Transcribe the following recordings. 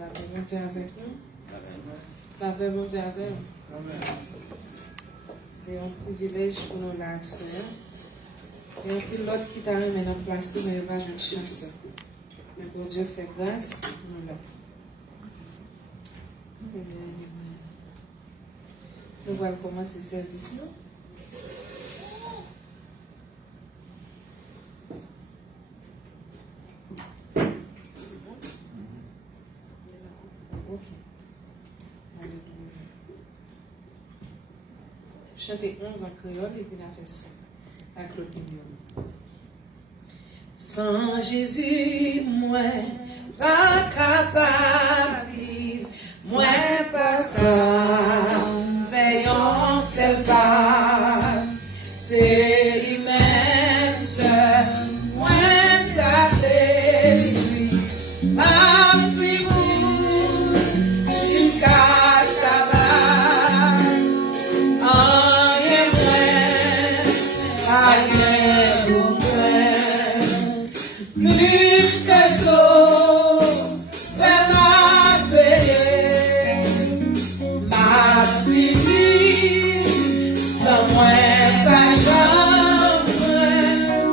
La paix mon Dieu avec nous. La paix mon Dieu avec nous. C'est un privilège pour nous là, soeur. Et puis l'autre qui t'a remis dans place, mais il va jouer chance. Mais pour Dieu fait grâce, nous là. Nous allons commencer le service. Chanter 11 en créole et puis la faire son avec l'opinion. Sans Jésus, moi, pas capable de vivre, moi, pas ça, veillons seul pas, c'est lui-même seul, moi, ta suis, ma suis-vous, jusqu'à ça va. Plus que ça, ma veille, ma suivi, sans moi, pas jamais,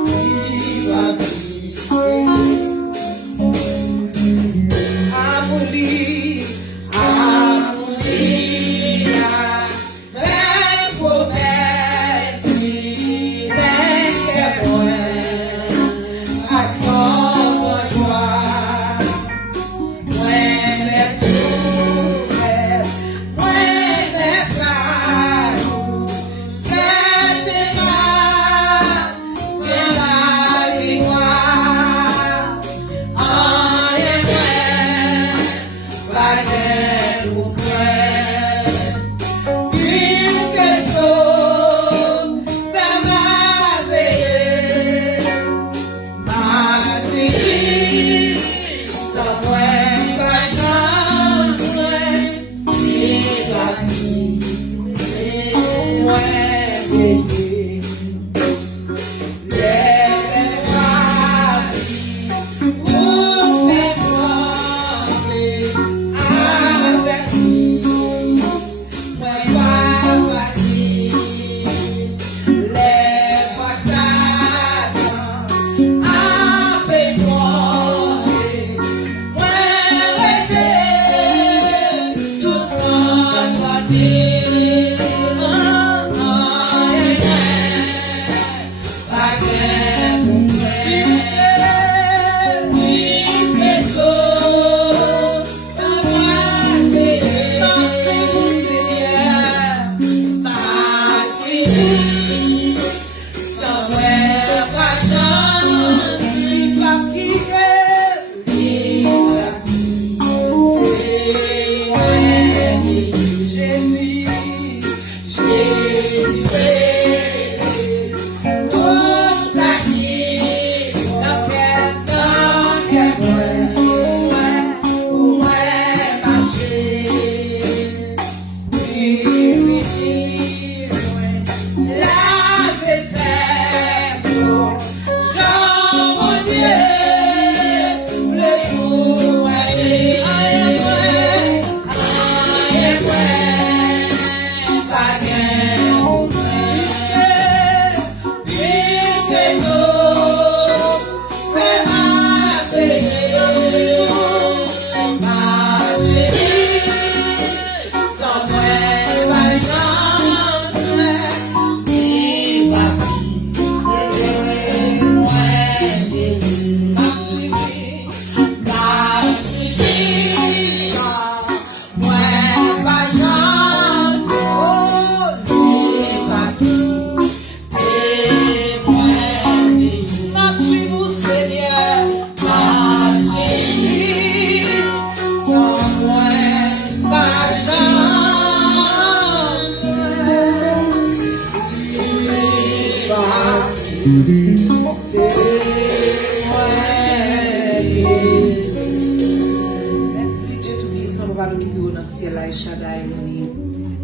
qui va vivre. Abolir, la promesse, mais que moi.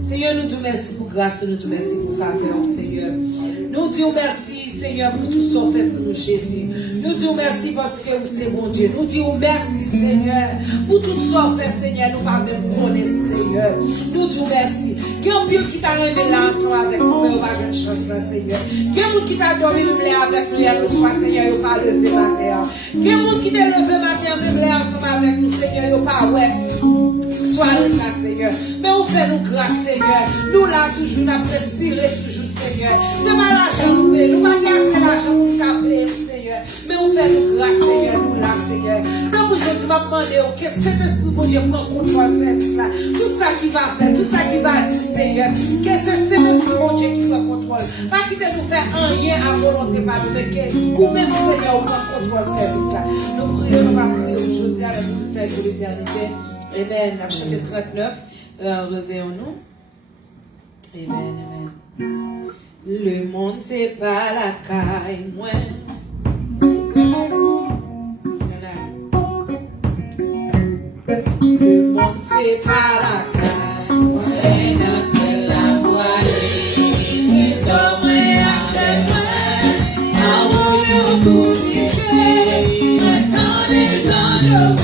Seigneur, nous te remercions pour grâce, nous te remercions pour faveur, Seigneur. Nous te remercions, Seigneur, pour tout ce qu'on fait pour nous, Jésus. Nous disons merci parce que vous c'est bon Dieu. Nous disons merci, Seigneur, pour tout ce qu'on fait, Seigneur. Nous pas même connaître, Seigneur. Nous disons merci. Qu'il y a un pile qui t'a remis là ensemble avec nous, mais on va jouer une chance là, Seigneur. Qu'il y a un monde qui t'a dormi avec nous hier le soir, Seigneur, il pas levé matin. Qu'il y a un monde qui t'a levé matin, levé ensemble avec nous, Seigneur, il pas ouais. Soyez ça, Seigneur. Mais on fait nous grâce, Seigneur. Nous là, toujours, nous respirer toujours, Seigneur. C'est pas l'argent nous paye. Nous pas gasser l'argent pour nous payer, Seigneur. Mais on fait nous grâce, Seigneur. Nous là, Seigneur. Donc, Jésus m'a demandé, que cet esprit, mon Dieu, prend contrôle de service là. Tout ça qui va faire, tout ça qui va dire, Seigneur. Que c'est cet esprit, mon Dieu, qui prend contrôle. Pas quitter nous faire un rien à volonté, pas nous, mais que vous-même, Seigneur, vous prend contrôle de service là. Nous prions, nous allons prier aujourd'hui avec vous, Père pour l'éternité. Amen. Chapitre 39, réveillons-nous. Amen, amen. Le monde, c'est pas la caille, moi. Le monde, c'est pas la caille, moi. C'est la moitié. Les hommes avec moi. Ah, oui, vous connaissez. Maintenant, les anges.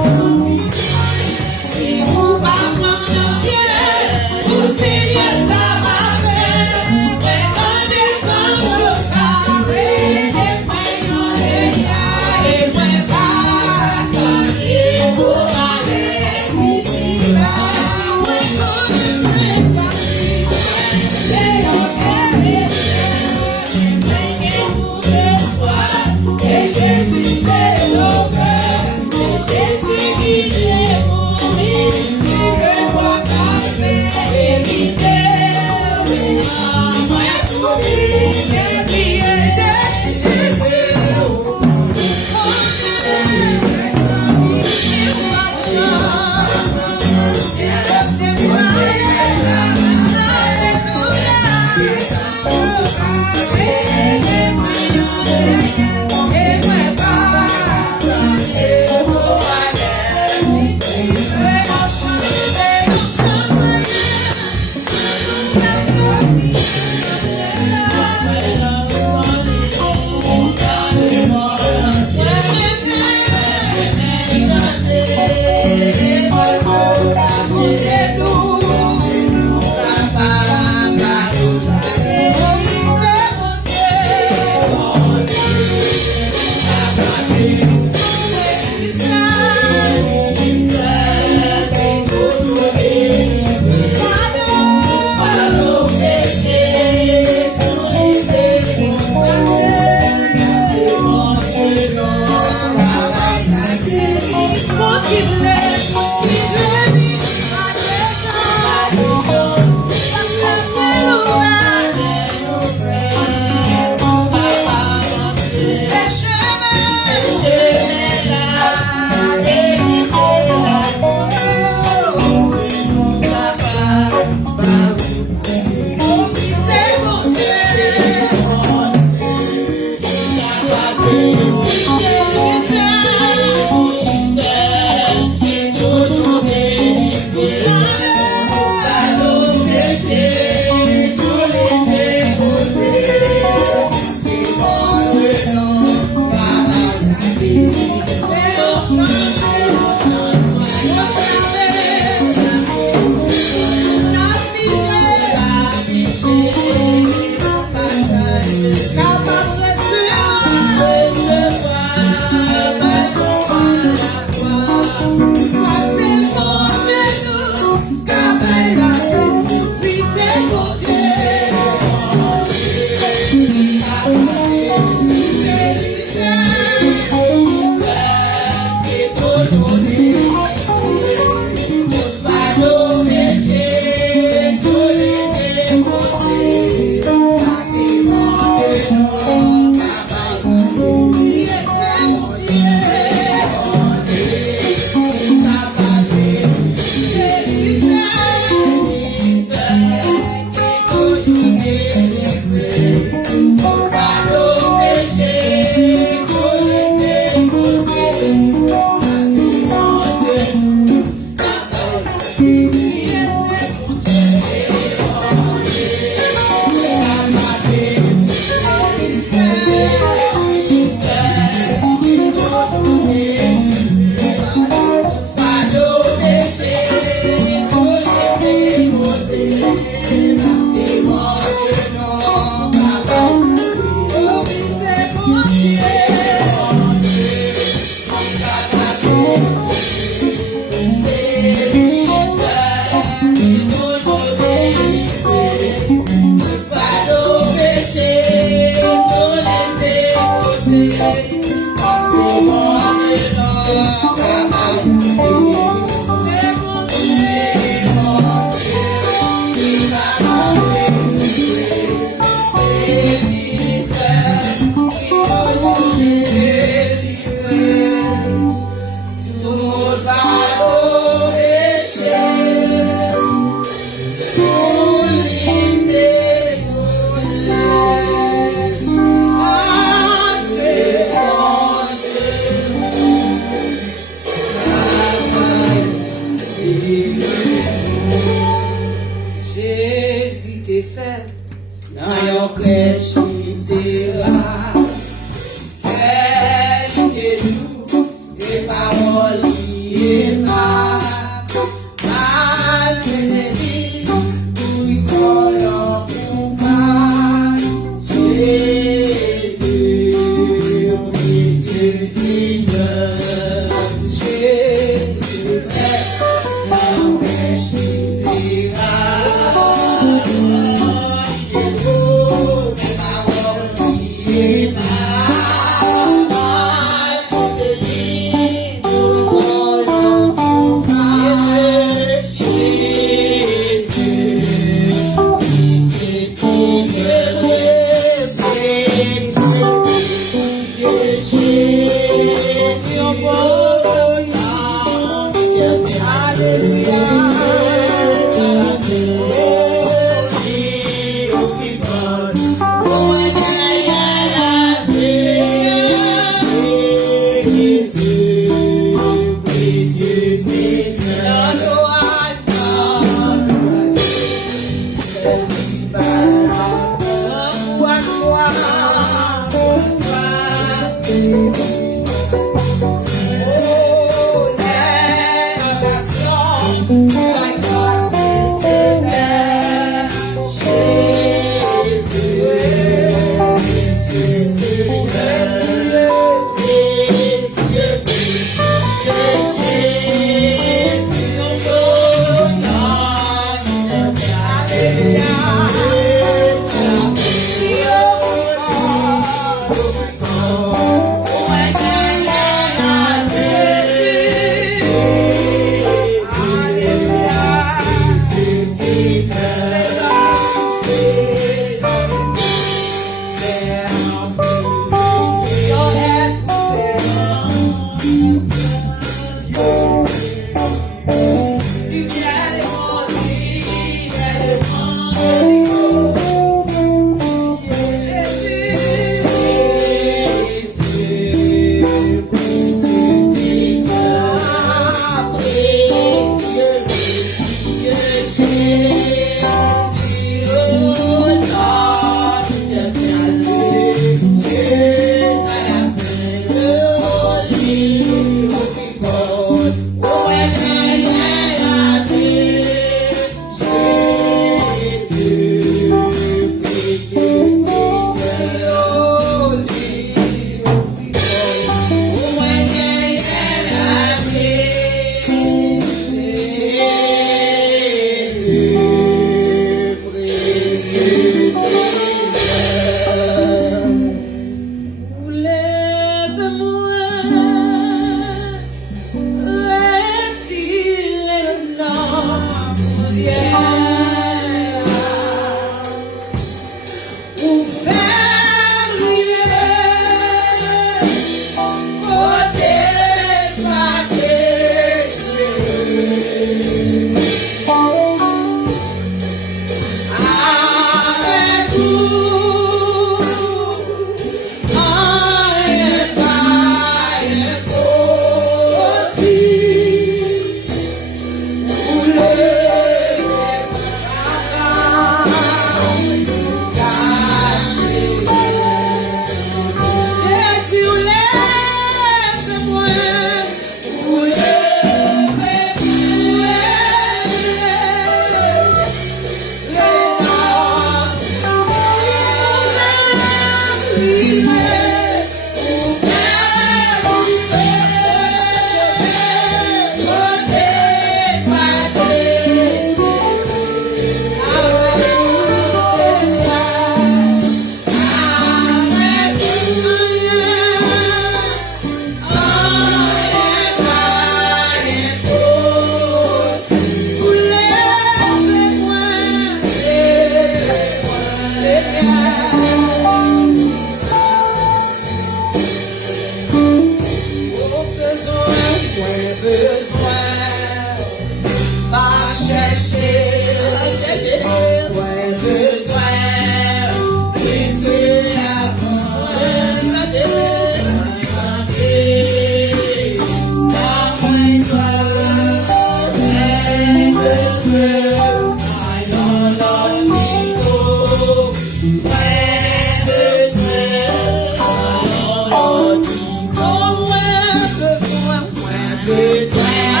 Besoin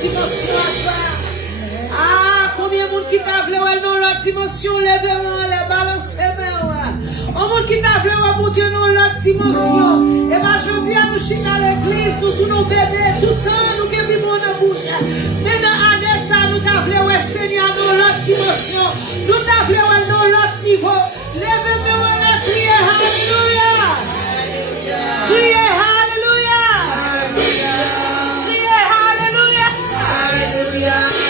l'autre dimension à soi. Ah, combien de monde qui t'a voulu dans l'autre dimension, lève-moi, les balance les mains. On monde qui t'a voulu, mon Dieu, dans l'autre dimension. Et bien, je dis à nous chier à l'église, nous tous nos bébés, tout le temps, nous qui vivons dans la bouche. Maintenant, à ça, nous t'a voulu, Seigneur, dans l'autre dimension. Nous t'a voulu, dans l'autre niveau. Lève-moi, la prière, alléluia. Priez, alléluia. Priez, alléluia. Alléluia. Alléluia.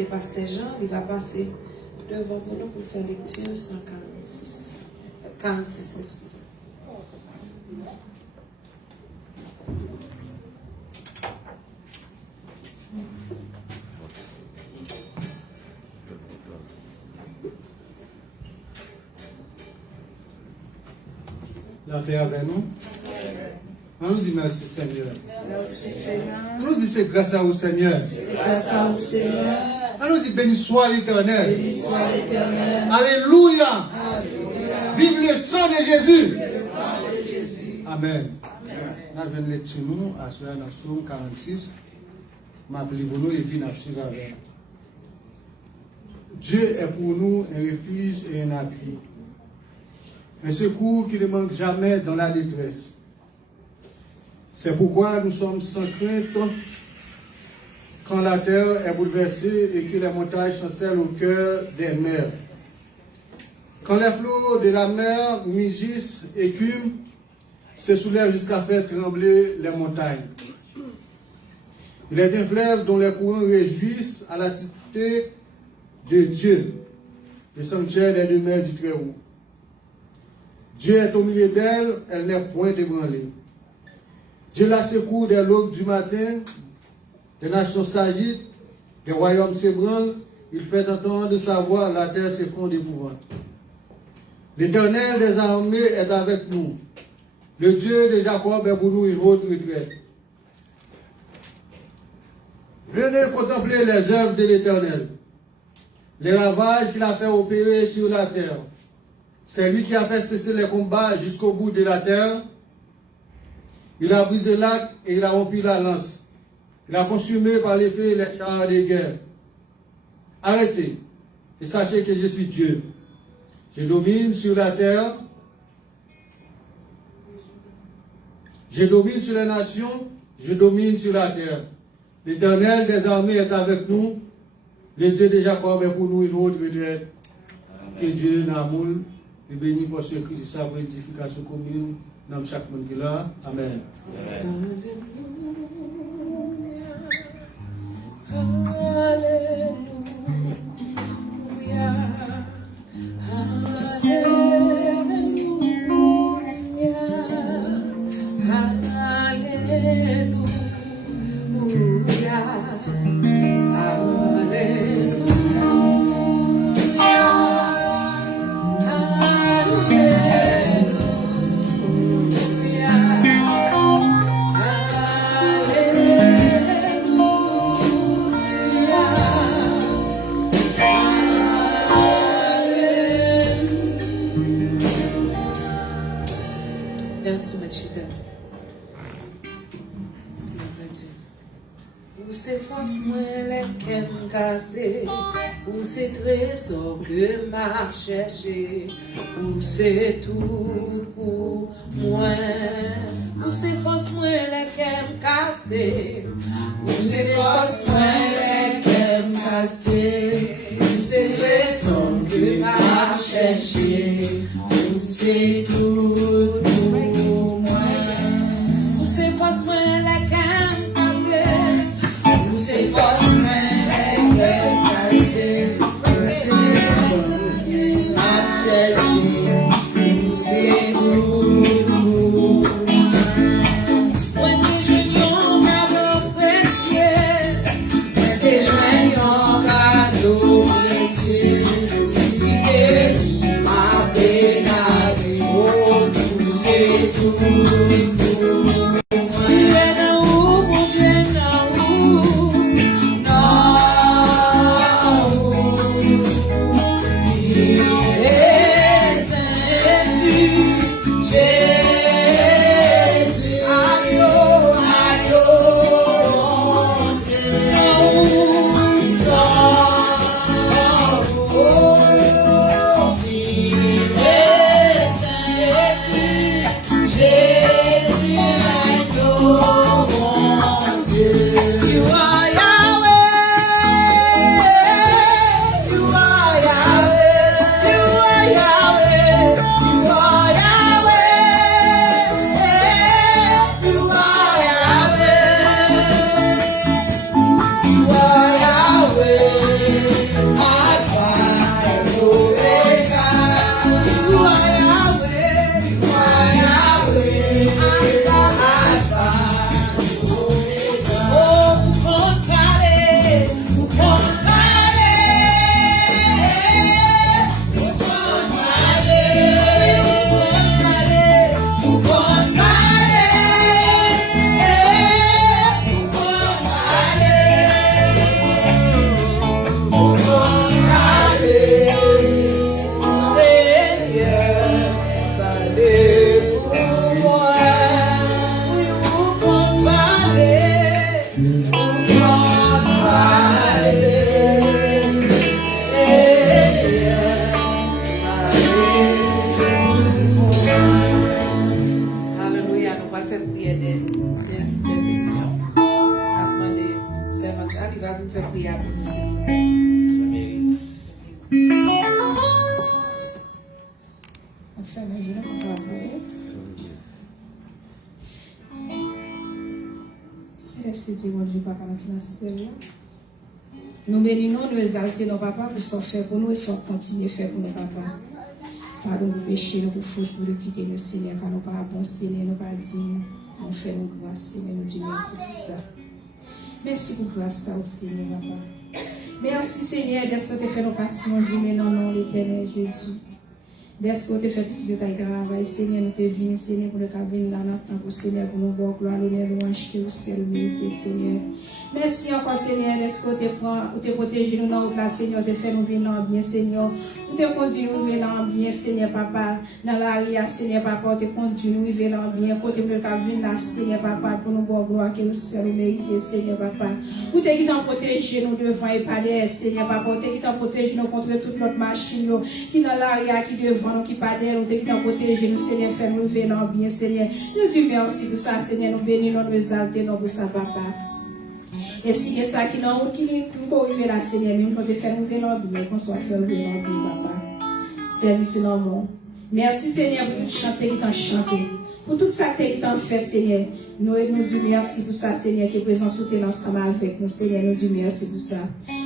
de Pasteur Jean, il va passer devant nous pour faire lecture 146. 46, excusez. La paix avec nous. On nous dit merci Seigneur. Merci Seigneur. On nous dit c'est grâce à vous Seigneur. Grâce à vous Seigneur. On nous dit béni soit l'Éternel. Béni soit l'Éternel. Alléluia. Alléluia. Vive le sang de Jésus. Le sang de Jésus. Amen. Nous avons une lecture nous à ce dans Psaume 46. M'appelez pour nous et puis nous suivons avec. Dieu est pour nous un refuge et un appui. Un secours qui ne manque jamais dans la détresse. C'est pourquoi nous sommes sans crainte quand la terre est bouleversée et que les montagnes chancellent au cœur des mers. Quand les flots de la mer mugissent, écument, se soulèvent jusqu'à faire trembler les montagnes. Il est un fleuve dont les courants réjouissent à la cité de Dieu, le sanctuaire des demeures du Très-Haut. Dieu est au milieu d'elle, elle n'est point ébranlée. Dieu la secoue dès l'aube du matin, des nations s'agitent, des royaumes s'ébranlent, il fait entendre sa voix, la terre s'effondre d'épouvante. L'Éternel des armées est avec nous. Le Dieu de Jacob est pour nous une haute retraite. Venez contempler les œuvres de l'Éternel, les ravages qu'il a fait opérer sur la terre. C'est lui qui a fait cesser les combats jusqu'au bout de la terre. Il a brisé l'arc et il a rompu la lance. Il a consumé par l'effet les chars de guerre. Arrêtez et sachez que je suis Dieu. Je domine sur la terre. Je domine sur les nations. Je domine sur la terre. L'Éternel des armées est avec nous. Le Dieu de Jacob est pour nous une haute retraite. Que Dieu n'amour. Et béni pour ce Christ, sa édification commune dans chaque monde qui est là. Amen. Alléluia. Merci, Machida. Pour ces forces, moi, les qu'aime casser. Pour ces trésors que m'a cherché. Pour c'est tout pour moi. Pour ces forces, moi, les qu'aime casser. Pour ces forces, moi, les qu'aime casser. Pour ces trésors que m'a cherché. Pour c'est tout pour moi. Pour ces forces, moi, les qu'aime casser. Pour ces forces, moi, les qu'aime casser. Pour ces trésors que m'a cherché. Pour c'est tout pour moi. Moi, des joignons qu'à apprécier. Moi, des joignons qu'à faire prière pour nous, Seigneur. On fait mes genoux, on va prier. Céleste Dieu, mon Dieu, Papa, notre ciel. Nous bénissons, nous exaltons nos papas pour ce fait pour nous et ce continuer à faire pour nos papas. Pardon pour péché, nous pour faute, pour le quitter le Seigneur, car nous pas bon Seigneur, nous pas dignes. On fait nos grâces, Seigneur, nous disons merci pour ça. Merci pour grâce ça au Seigneur, Papa. Merci Seigneur d'être que tu fait nos passions, maintenant, non, l'éternel Jésus. D'être que tu fait petit de ta travail, Seigneur, nous te venons, Seigneur, pour le cabine là, notre pour Seigneur, pour nous voir, gloire, l'honneur, louange, que au ciel, mérité, Seigneur. Merci encore, Seigneur, d'être que tu prends, ou te protèges nous dans la Seigneur, te fait nous venir bien, Seigneur. Ou te conduis nous venir bien, Seigneur, Papa. Dans la ria, Seigneur, Papa, te conduis nous venir bien, côté pour le cabine là, Seigneur, Papa, pour nous voir, gloire, que au ciel, mérité, Seigneur, Papa. Ou te qui t'en protège nous devant et pas derrière, Seigneur, Papa. Ou te qui t'en protège nous contre toute notre machine, qui dans la ria, qui devant nous, qui pas derrière, ou te qui t'en protège nous, Seigneur, fait nous venir bien, Seigneur. Nous disons merci pour ça, Seigneur, nous bénissons, nous exaltons pour ça, Papa. Et si c'est ça qui nous peut arriver là, Seigneur, même quand tu fais nous venir bien, qu'on soit fait nous venir bien, Papa. Service dans le monde. Merci, Seigneur, pour tout chanter qui t'en chanté. Pour tout ça qui t'en fait, Seigneur. Nous disons merci pour ça, Seigneur, qui est présent soutenir ensemble avec nous, Seigneur. Nous disons merci pour ça.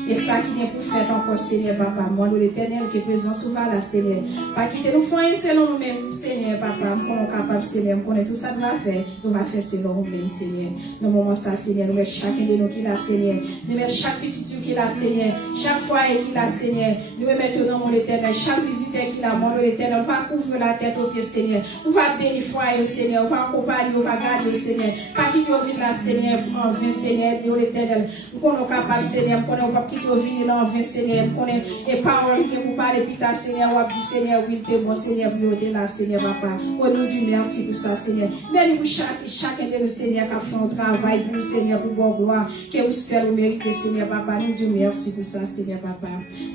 Et ça qui vient pour faire encore, Seigneur, Papa. Moi, nous l'éternel qui est présent souvent là, Seigneur. Pas quitter nous foyers selon nous-mêmes, Seigneur, Papa. Nous sommes capables, Seigneur. Nous connaissons tout ça que nous va faire. Nous va faire selon nous-mêmes, Seigneur. Dans le moment ça, Seigneur, nous mettons chacun de nous qui l'a, Seigneur. Nous mettons chaque petit qui l'a, Seigneur. Chaque foyer qui l'a, Seigneur. Nous mettons dans mon éternel. Chaque visiteur qui l'a, mon éternel. On va couvrir la tête au pied, Seigneur. On va bénir le foyer, Seigneur. On va accompagner, on va garder, Seigneur. Pas qui nous vient là, Seigneur, pour en venir, Seigneur, Dieu l'éternel. Nous sommes capables, Seigneur, nous sommes pas qui nous vient là, en venir, Seigneur. Nous sommes les paroles qui vous parlent, puis ta Seigneur, on va dire, Seigneur, oui, t'es bon, Seigneur, pour nous là, Seigneur, Papa. On nous dit merci pour ça, Seigneur. Merci pour chacun de nous, Seigneur, qui a fait un travail pour nous, Seigneur, pour bon gloire, que vous seul méritez, Seigneur, Papa. Nous disons merci pour ça, Seigneur, Papa.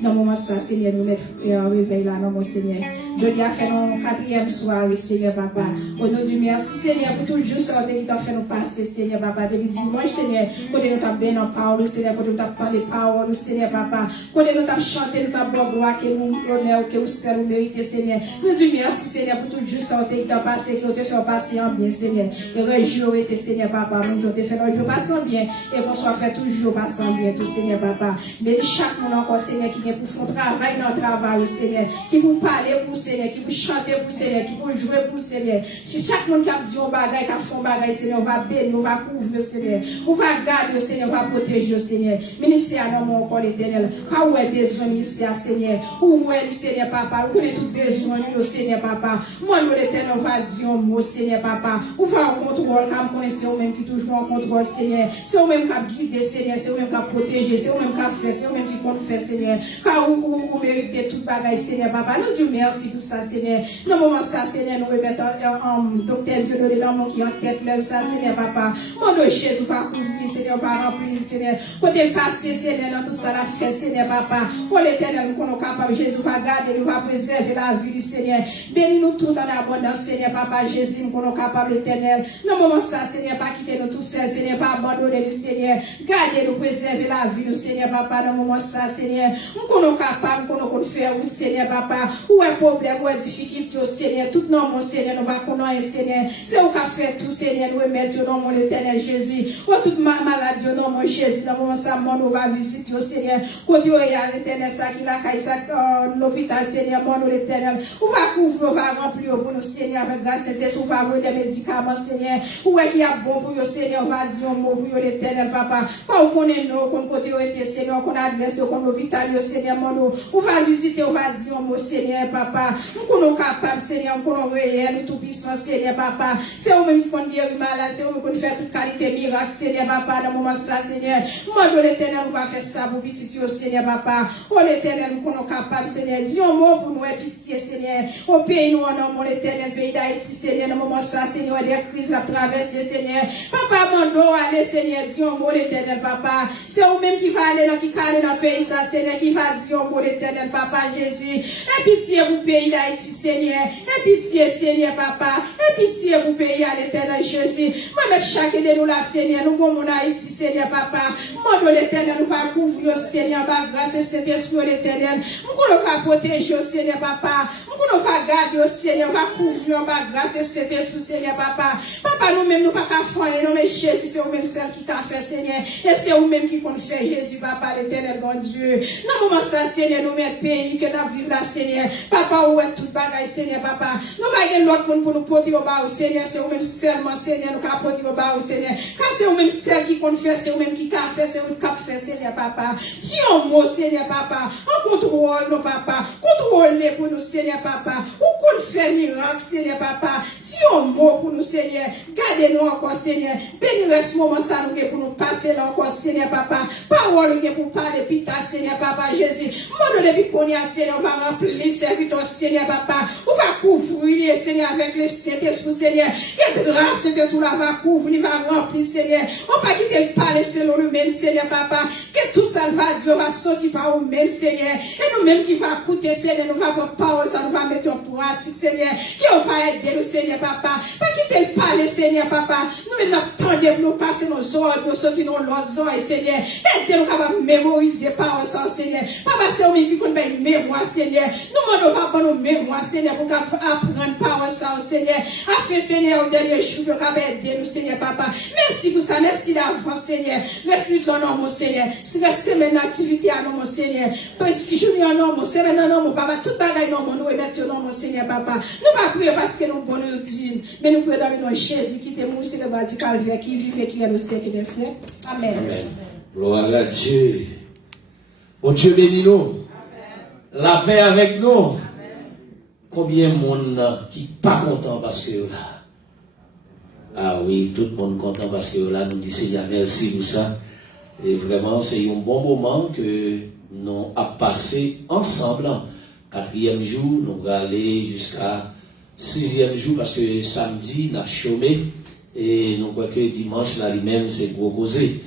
Dans le moment ça, Seigneur, nous mettons un réveil là, non, mon Seigneur. Je dis à faire notre 4e soirée, Seigneur, Papa. On nous dit merci, Seigneur, pour tout juste qui t'a fait nous passer, Seigneur, Papa. Depuis dimanche, Seigneur, quand nous t'avons bien en parole, Seigneur, quand nous t'avons parlé de parole, Seigneur, Papa. Quand nous t'avons chanté, nous t'avons bon gloire, que nous l'honneur, que nous seul méritez, Seigneur. Nous disons merci, Seigneur, pour tout juste qui t'a passé, qui t'a fait passer en bien, Seigneur. Et réjouir, Seigneur, Papa. Nous t'avons fait notre jour passant bien, et qu'on soit fait toujours passant bien, tout, Seigneur, Papa. Mais chaque monde encore, Seigneur, qui vient pour faire travail dans le travail, Seigneur, qui vous parler pour Seigneur, qui vous chanter pour Seigneur, qui vous jouer pour Seigneur. Si chaque monde qui a dit un bagage, qui a fait un bagage, Seigneur, on va bénir, on va couvrir, Seigneur. On va garder, Seigneur, on va protéger, Seigneur. Ministère dans mon corps éternel. Quand vous avez besoin, ministère, Seigneur. Où est, Seigneur, Papa. Vous avez tout besoin, Seigneur, Papa. Moi, nous, l'éternel, on va dire un mot, Seigneur, Papa. On va en contrôle, quand vous connaissez vous-même qui toujours en contrôle, Seigneur. C'est vous-même qui a guidé, Seigneur. C'est vous-même qui a protégé. C'est vous-même qui a fait. C'est vous-même qui compte faire, Seigneur. Quand vous méritez tout bagage, Seigneur, Papa. Nous disons merci pour ça, Seigneur. Dans le moment ça, Seigneur, nous remettons docteur Dieu de l'homme qui en tête là, ça, Seigneur, Papa. Mon Dieu, Jésus, pas couvrir, Seigneur, pas remplir, Seigneur. Côté passé, Seigneur, dans tout ça, la fait, Seigneur, Papa. Pour l'éternel, nous sommes capables, Jésus, va garder, nous va préserver la vie, Seigneur. Bénis-nous tout en abondance, Seigneur, Papa, Jésus, nous sommes capables, l'éternel. Dans le moment ça, Seigneur, pas quitter nous tous seuls, Seigneur, pas abandonner le Seigneur. Gardez nous, préserver la vie, Seigneur, Papa, dans le moment ça, Seigneur. Nous sommes capables, nous sommes faire, oui, Seigneur, Papa. Où est le problème, où est la difficulté, Seigneur, tout non, mon Seigneur, nous va connaître, Seigneur. C'est où qu'a fait tout, Seigneur, nous remettre au nom mon éternel Jésus. Où toute ma maladie, au nom mon Jésus, dans le moment ça, nous va visiter, Seigneur. Quand il y a l'éternel, ça qui l'a caillé, ça, l'hôpital, Seigneur, mon l'éternel. On va couvrir, on va remplir pour nous, Seigneur, avec grâce et on va avoir des médicaments, Seigneur. Où est qu'il y a bon pour vous, Seigneur, on va dire un mot pour l'éternel, Papa. Quand on connaît nous, qu'on côté où était, Seigneur, qu'on adresse, qu'on l'hôpital, Seigneur, mon on va visiter, on va dire un mot, Seigneur, Papa. Nous sommes capables, Seigneur, nous sommes réels, nous tout puissants, Seigneur, Papa. C'est eux-mêmes qui font guérir malade, c'est eux-mêmes qui font toute qualité miracle, Seigneur, Papa, dans le moment ça, Seigneur. Moi, l'éternel, on va faire ça pour petit, Seigneur, Papa. Oh, l'éternel, nous sommes capables, Seigneur. Dis un mot pour nous, pitié, Seigneur. Au pays, nous, en nom, l'éternel, pays d'Haïti, Seigneur, dans le moment ça, Seigneur, des crises à traverser, Seigneur. Papa, mon dos, aller, Seigneur, dis un mot l'éternel, papa. C'est vous-même qui va aller dans qui aller dans le pays, ça, Seigneur, qui va dire un mot l'éternel, papa Jésus. Et pitié pour le pays d'Haïti, Seigneur. Et pitié, Seigneur, papa. Et pitié pour le pays à l'éternel, Jésus. Moi, mais chacun de nous là, Seigneur, nous bon mon Haïti, Seigneur, papa. Moi, de l'éternel, nous va couvrir, Seigneur, par grâce et cet esprit, l'éternel. Nous va protéger, Seigneur, papa. Nous va garder, Seigneur, va couvrir, par grâce et cet esprit, Seigneur, papa. Papa, nous-mêmes, nous pas qu'à faire, non, mais Jésus, c'est vous-même celle qui t'a fait, Seigneur. Et c'est vous-même qui compte faire, Jésus, papa, l'éternel, grand Dieu. Dans le moment ça, Seigneur, nous mettons pays que nous vivons là, Seigneur. Papa, où est tout bagaille, Seigneur, papa. Nous pas l'autre monde pour nous porter au bas, Seigneur. C'est vous-même seulement, Seigneur, nous qu'à porter au bas, Seigneur. Car c'est vous-même celle qui compte faire, c'est vous-même qui t'a fait, c'est vous-même qui a fait, Seigneur, papa. Dis un mot, Seigneur, papa. On contrôle nos papa. Contrôlez pour nous, Seigneur, papa. Ou qu'on fait miracle, Seigneur, papa. Dis un mot pour nous, Seigneur. Gardez-nous encore, Seigneur. Bénis ce moment, ça nous pour nous passer là encore, Seigneur, papa. Parole pour parler, pita, Seigneur, papa, Jésus. Mon depuis qu'on y a, Seigneur, on va remplir serviteur, Seigneur, papa. On va couvrir, Seigneur, avec le Saint-Esprit, Seigneur. Que grâce, Saint-Esprit, va couvrir, va remplir, Seigneur. On va quitter le palais selon nous-mêmes, Seigneur, papa. Que tout ça va Dieu va sortir par nous-mêmes, Seigneur. Et nous-mêmes qui va écouter, Seigneur, nous va prendre parole, ça nous va mettre en pratique, Seigneur. Qui on va aider nous, Seigneur, papa. Pas quitter le palais, Seigneur, papa. Nous-mêmes, nous attendons pour nous passer nos oreilles, pour sortir nos l'autre oreilles, Seigneur. Aidez-nous capables de mémoriser par ça, Seigneur. Papa, c'est nous qui compte une mémoire, Seigneur. Nous demandons pas nos mémoire, Seigneur, pour apprendre par ça, Seigneur. Afin, Seigneur, au dernier jour, nous capable aider nous, Seigneur, papa. Merci pour ça, merci d'avance, Seigneur. Merci de l'honneur, mon Seigneur. Si la semaine d'activité à nous, mon Seigneur. Parce que je suis en nom, mon semaine en nom, mon papa. Tout bagaille non, nous remettons non, mon Seigneur, papa. Nous pas prier parce que nous bonnes nous mais nous prions dans le nom de Jésus qui t'aime, c'est le bas du calvaire, qui vit et qui est le siècle des siècles. Amen. Amen. Gloire à Dieu. Bon Dieu bénis nous. La paix avec nous. Amen. Combien de monde qui pas content parce que là. Ah oui, tout le monde content parce que là, nous dit Seigneur, merci pour ça. Et vraiment, c'est un bon moment que nous avons passé ensemble. 4e jour, nous allons aller jusqu'à 6e jour parce que samedi, nous avons chômé. Et nous croyons que dimanche, là, lui-même, c'est gros causé.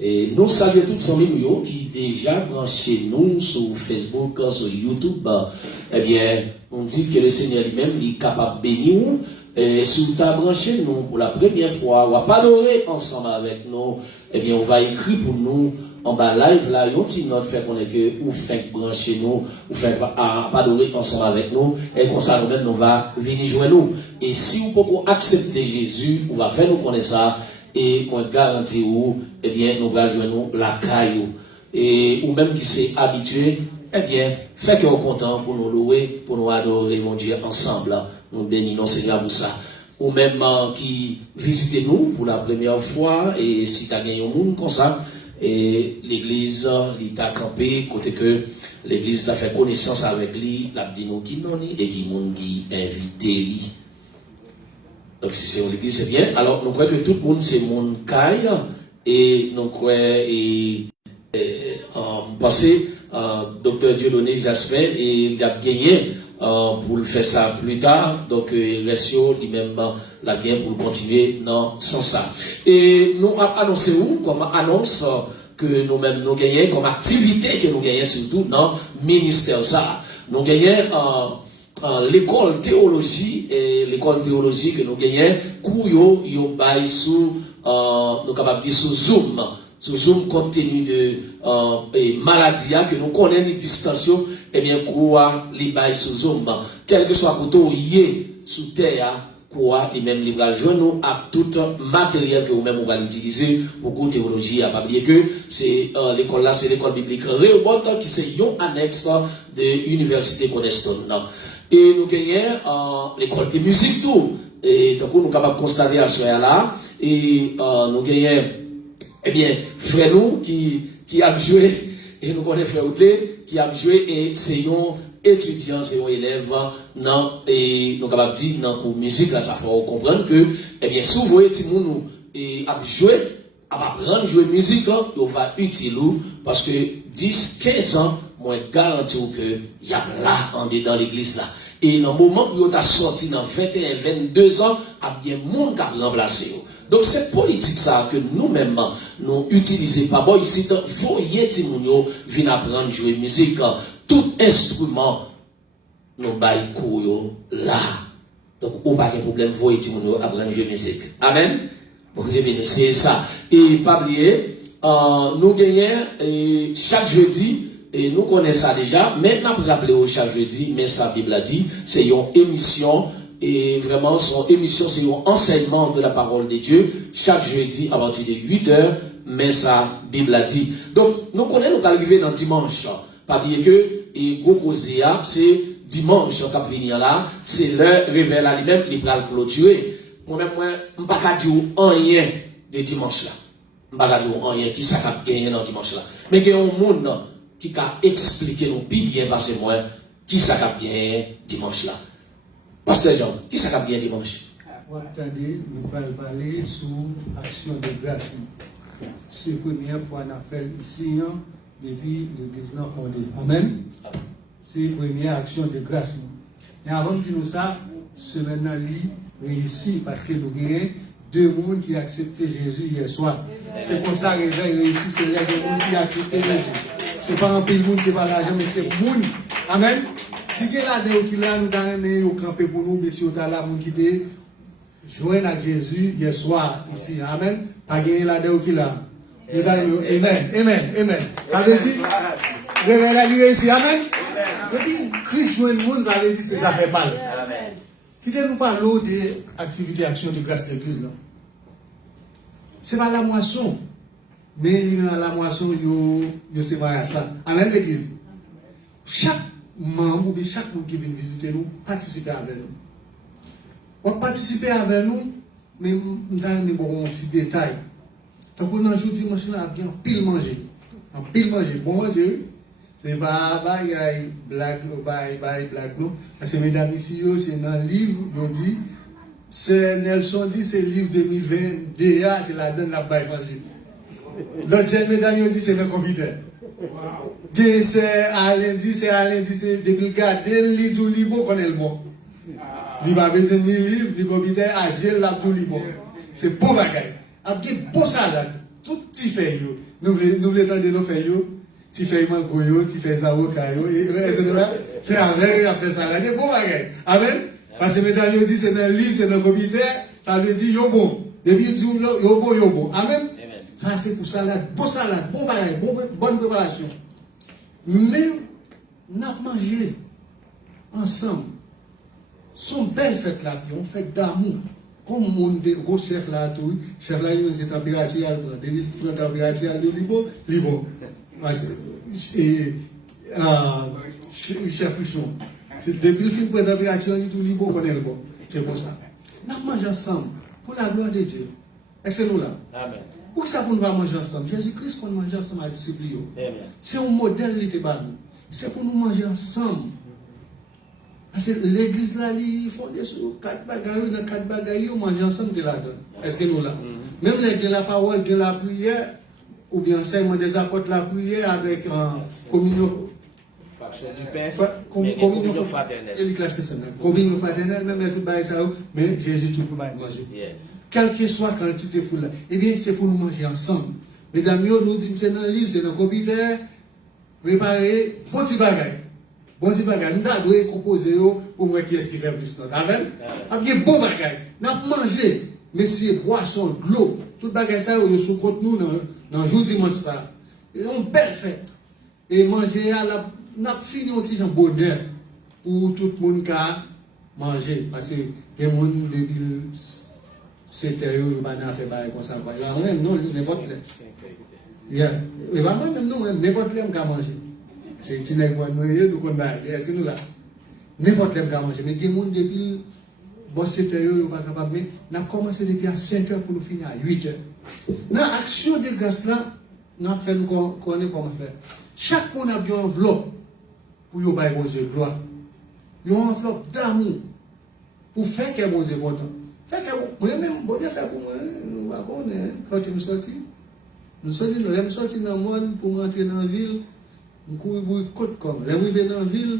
Et nous saluons tous ces millions qui déjà branchés nous sur Facebook, sur YouTube. Eh bien, on dit que le Seigneur lui-même est capable de bénir. Et si vous avez branché nous pour la première fois, ou pas adorer ensemble avec nous, eh bien, on va écrire pour nous en bas live là, un petit note fait qu'on est que ou fait brancher nous, ou fait pas adorer ensemble avec nous, et comme ça nous-mêmes, nous va venir jouer nous. Et si vous pouvez accepter Jésus, on va faire nous connaître ça. Et moi garantis vous, eh bien, nous allons jouer nous la caillou. Et ou même qui s'est habitué, eh bien, fait qu'on est content pour nous louer, pour nous adorer, mon Dieu, ensemble. Nous bénissons Seigneur pour ça. Ou même qui visitez nous pour la première fois, et si tu as gagné un monde comme ça, et l'église, il t'a campé, côté que l'église a fait connaissance avec lui, l'a dit nous qui non, et qui monde qui invité lui. Donc si c'est l'église, c'est bien. Alors nous croyons que tout le monde c'est mon caille et nous croyons en passé, docteur Dieudonné Jasmin et il a gagné pour le faire ça plus tard. Donc Récio lui-même l'a bien pour continuer dans ce sens ça. Et nous avons annoncé comme annonce que nous-mêmes nous gagnons comme activité que nous gagnons surtout dans le ministère ça. Nous gagnons l'école théologie et l'école théologie que nous gagnons cours yo bail sous nous capable dire sous Zoom compte tenu de maladie que nous connaissons les distanciations et bien cours les bail sous Zoom quel que soit côté yé sous terre quoi et même les va joindre nous à tout matériel que vous même on va utiliser pour cours théologie à pas oublier que c'est l'école là c'est l'école biblique Rehoboth qui c'est un annexe de l'université Cornerstone. Et nous gagnons l'école de musique tout. Et donc nous sommes capables de constater à ce là. Et nous gagnons, eh bien, frère nous qui a joué, et nous connaissons frère Outlé, qui a joué, et c'est un étudiant, c'est un élève, non, et nous sommes capables de dire, dans la musique, là, ça faut comprendre que, eh bien, si vous voyez, si nous, et a joué, à apprendre à jouer musique, on va utiliser, parce que 10, 15 ans, moi, garantis que il y a là, en dedans l'église là. Et dans le moment où tu as sorti dans 21, 22 ans, il y a bien monde qui a remplacé. Donc cette politique ça que nous-mêmes nous utilisons pas bon ici voyez Timounio vient apprendre jouer musique tout instrument nous bail cours là. Donc on pas de problème voyez Timounio apprendre jouer musique. Amen. Bon c'est ça. Et pas oublier nous gagnons chaque jeudi et nous connaissons ça déjà, mais nous avons rappelé chaque jeudi, mais sa Bible a dit, c'est une émission, et vraiment, son émission, c'est un enseignement de la parole de Dieu, chaque jeudi à partir de 8h, mais sa Bible a dit. Donc, nous connaissons, nous arriver dans dimanche, pas oublier que, et Gokozéa, c'est dimanche, quand venir là, c'est l'heure révèle à lui-même, il va le clôturer. Moi-même, je ne peux pas dire rien de dimanche là. Je ne peux pas dire rien qui ça gagné dans dimanche là. Mais il y a un monde, qui a expliqué nous bien parce que moi qui ça a bien dimanche là. Pasteur Jean, qui ça a bien dimanche? Attendez, nous allons parler sur l'action de grâce. C'est la première fois qu'on a fait ici depuis le 19 fondé. Amen. C'est la première action de grâce. Et avant de dire ça, semaine réussi parce que nous avons deux personnes qui ont accepté Jésus hier soir. C'est pour ça que réveil réussi, c'est les deux personnes qui ont accepté Jésus. Ce n'est pas un peu de monde, ce n'est pas l'argent, mais c'est le monde. Amen. Si vous avez qui là, nous avons campé pour nous, mais si vous avez là, vous quittez, joignez avec Jésus hier soir ici. Amen. Pas gagner là, qui là. Amen. Amen. Amen. Ça veut dire, réveil la lumière ici. Amen. Et puis, Christ joint le monde, ça veut dire que ça fait mal. Amen. Si nous parlons de l'activité action de grâce de l'église, ce n'est pas la moisson. Mais il y a la moisson, c'est pas ça. Amen, l'église. Chaque membre ou chaque monde qui vient visiter nous, participer avec nous. On participer avec nous, mais nous avons un petit détail. Donc, on a aujourd'hui, dimanche, on a bien pile manger. En pile manger. Bon manger, c'est pas blague, non. Parce que mesdames, ici, c'est dans le livre, on dit, c'est Nelson dit, c'est le livre 2020, déjà, c'est la donne la baille manger. L'autre mesdames dit c'est le computer. C'est Alain dit c'est depuis le garder le livre du libo qu'on est le bon. Il va besoin de livre, du computer agile là du libo. C'est beau bagaille. Après beau salade, tout petit fait yo. Nous voulons tendre nos fait yo, petit fait mango yo, petit fait avocat yo et c'est avec à faire salade beau bagaille. Amen. Parce que mesdames dit c'est dans le livre, c'est dans le computer, ça veut dire yo bon. Depuis du yo bon. Amen. Ça, c'est pour salade, bon bagage, bonne préparation. Mais, nous avons mangé ensemble. Son belle fête là, puis on fait d'amour. Comme mon gros chef là, tout, chef là, il a température, il a température, libo. Chef Richon. Depuis le film de température, il est tout libo, on est le bon. C'est pour ça. Nous avons mangé ensemble, pour la gloire de Dieu. Est-ce que nous là? Amen. Pour ça qu'on va manger ensemble? Jésus-Christ qu'on mange ensemble à disciples. C'est un modèle qui était bas nous. C'est pour nous manger ensemble. Parce que l'église là, ils font des sous 4 bagailles, dans 4 bagailles, ils mangent ensemble de la donne. Est-ce que nous là? Même les la parole, de la prière, ou bien enseignement des apôtres, la prière avec communion. Communion fraternelle. Communion fraternelle, même les tout bagailles ça, mais Jésus tout pour manger. Quelle que soit la quantité de foule là, eh bien, c'est pour nous manger ensemble. Mesdames, nous disons c'est dans le livre, c'est dans le computer, préparer, bon petit bagaille. Nous devons composer pour voir qui est-ce qui fait plus de temps. Amen. Après, bon bagaille. Nous avons mangé, mais c'est boisson, de l'eau, tout bagaille ça, nous sommes contre nous dans le jour dimanche ça. C'est une belle fête. Et manger, nous avons fini un petit bonheur pour tout le monde qui a mangé. Parce que les gens depuis c'était eux, ils ont fait pareil comme ça. Non, n'importe qui. Et moi-même, non, n'importe qui a mangé. C'est une nègre, nous connaissons, c'est nous là. N'importe qui a mangé. Mais des gens depuis, bon, c'était eux, ils ne sont pas capables. Mais nous avons commencé depuis à 5 heures pour nous finir à 8 heures. Dans l'action de grâce là, nous avons fait nous connaître comment faire. Chaque monde a bien une enveloppe pour y avoir bon Dieu gloire. Il y a une enveloppe d'amour pour faire que bon Dieu content. Moi-même, bon Dieu fait pour moi, quand je me sortis, nous sortis dans le monde pour rentrer dans la ville, nous courons pour le côte comme. Là, nous venons dans la ville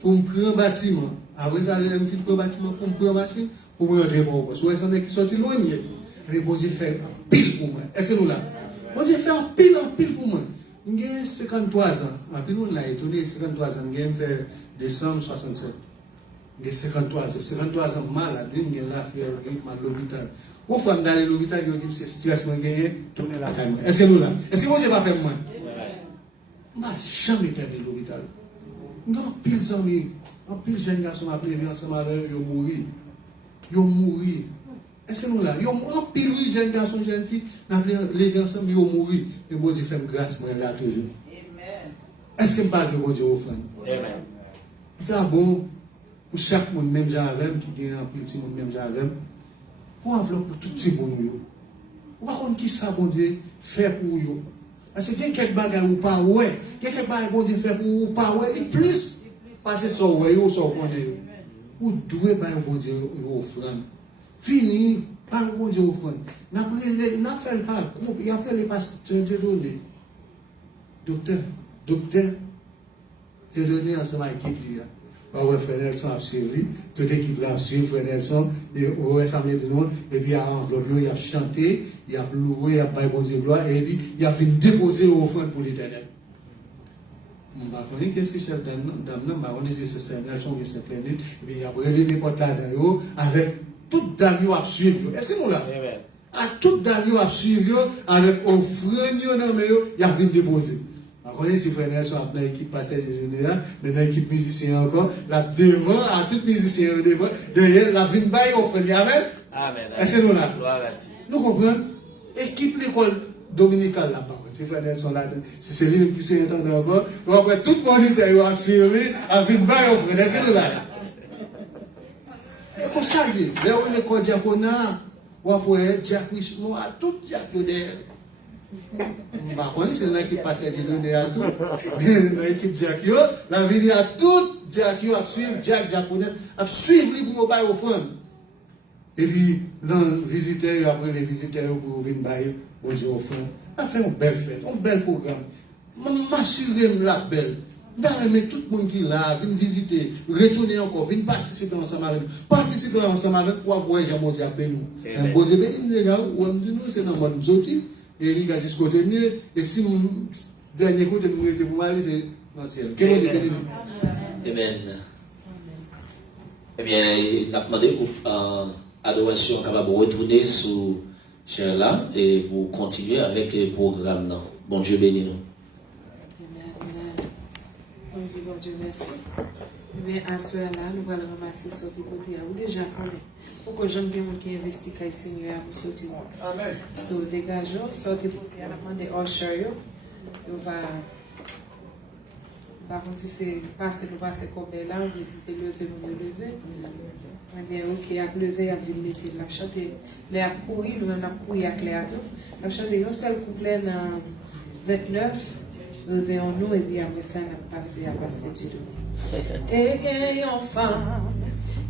pour me prendre un bâtiment. Après ça, je me prendre un bâtiment pour me prendre une machine pour me rentrer pour le poste. Vous voyez, qui sorti loin. Et bon Dieu fait un pile pour moi. Est-ce que nous là? Bon Dieu fait un pile pour moi. J'ai 53 ans. En plus, on l'a étonné, 53 ans. J'ai fait décembre 67. J'ai 53 ans. 53 ans malade. J'ai la fièvre, mal à l'hôpital. Pour faire d'aller à l'hôpital, je dis c'est stress, je gagne, tourner la caméra. Est-ce que nous là? Est-ce que bon Dieu va faire moi? Je n'ai jamais perdu l'hôpital. J'ai pile d'amis. En pile de jeunes garçons m'appellent ensemble avec eux, ils mourent. Est-ce que nous là? En pile de jeunes garçons, jeunes filles, les ensemble, ils mourent. Et bon Dieu fait grâce, moi là toujours. Est-ce que je parle de bon Dieu au fond? C'est bon pour chaque monde, même j'avais, qui gagne un petit monde, même j'avais, pour enveloppe pour tout petit bon nous. Par contre, qui ça, bon Dieu, fait pour eux? Parce que quelques bagages ou pas, ouais. Quelques bagages, bon Dieu, fait pour ou pas, ouais. Et plus. Parce que ça, ouais, ou ça, connaît. Ou doué, par bon Dieu, offrande. Fini, par bon Dieu, offrande. N'a fait le parcours, et après les pasteurs, Dieu donné. Docteur, Dieu donné ensemble avec l'équipe. Ouais, frère Nelson a suivi, toute l'équipe l'a suivi, frère Nelson, et au assemblée de nous, et puis il a enveloppé, il a chanté, il a loué, il a pas bon Dieu gloire, et puis il a fait déposer au offrande pour l'éternel. Je ne sais pas qu'est-ce que c'est cette dame, je ne sais pas si c'est Nelson qui s'est plaigné, et puis il a brûlé les portes là-dedans, avec toute dame qui a suivi. Est-ce que nous là? À toute dame qui a suivi, avec offrande, il a fait déposer. On connaît si frère Nelson a dans l'équipe pasteur de général, mais dans l'équipe musicien encore, là devant, à tout musicien devant, derrière, la vine baille offre. Amen. Amen. Est-ce que nous là? Nous comprenons? Équipe l'école dominicale là-bas. Si frère Nelson là, si c'est lui qui s'est entendu encore, donc après tout le monde était à suivre, à vine baille offre. Est-ce que nous là? Et comme ça, là où l'école diaconat, ou après Jacques Richemont, à tout Jacques derrière. Par contre, c'est l'équipe pasteur qui donne à tout. L'équipe Jacques, la vie à tout Jacques, à suivre Jacques Japonais, à suivre les pour bailler au fond. Et puis, dans les visiteurs, après les visiteurs pour venir bailler au Dieu au fond, on a fait une belle fête, un bel programme. Je m'assure la belle. Mais tout le monde qui est là, vient visiter, retourner encore, vient participer ensemble avec nous. Participer ensemble avec nous, pour avoir Jean Dieu appelé nous. Un bon Dieu béni, déjà, ou on dit nous, c'est dans le mode zoti. Et il y a jusqu'au côté, et si mon dernier côté nous était pour aller, c'est dans le ciel. Quel est le Amen. Eh bien, il a demandé pour adoration capable de retourner sur chair là et pour continuer avec le programme. Non. Bon Dieu béni nous. Amen. Bon Dieu, merci. Mais à ce là, nous allons ramasser ce qui côté. Ou déjà parlé. Pourquoi j'aime bien qui investit avec le Seigneur pour sortir. Amen. So, dégageons, sortez pour bien demander Usher. On va. Par contre, si c'est passer comme là, visiter le lever, nous lever. Eh bien, ok, à lever, à venir, la chanter. Les à courir, nous allons courir avec les ados. La chanter un seul couplet dans 29. Lever en nous, et puis après ça, on a passé à passer Dieu. T'es un femme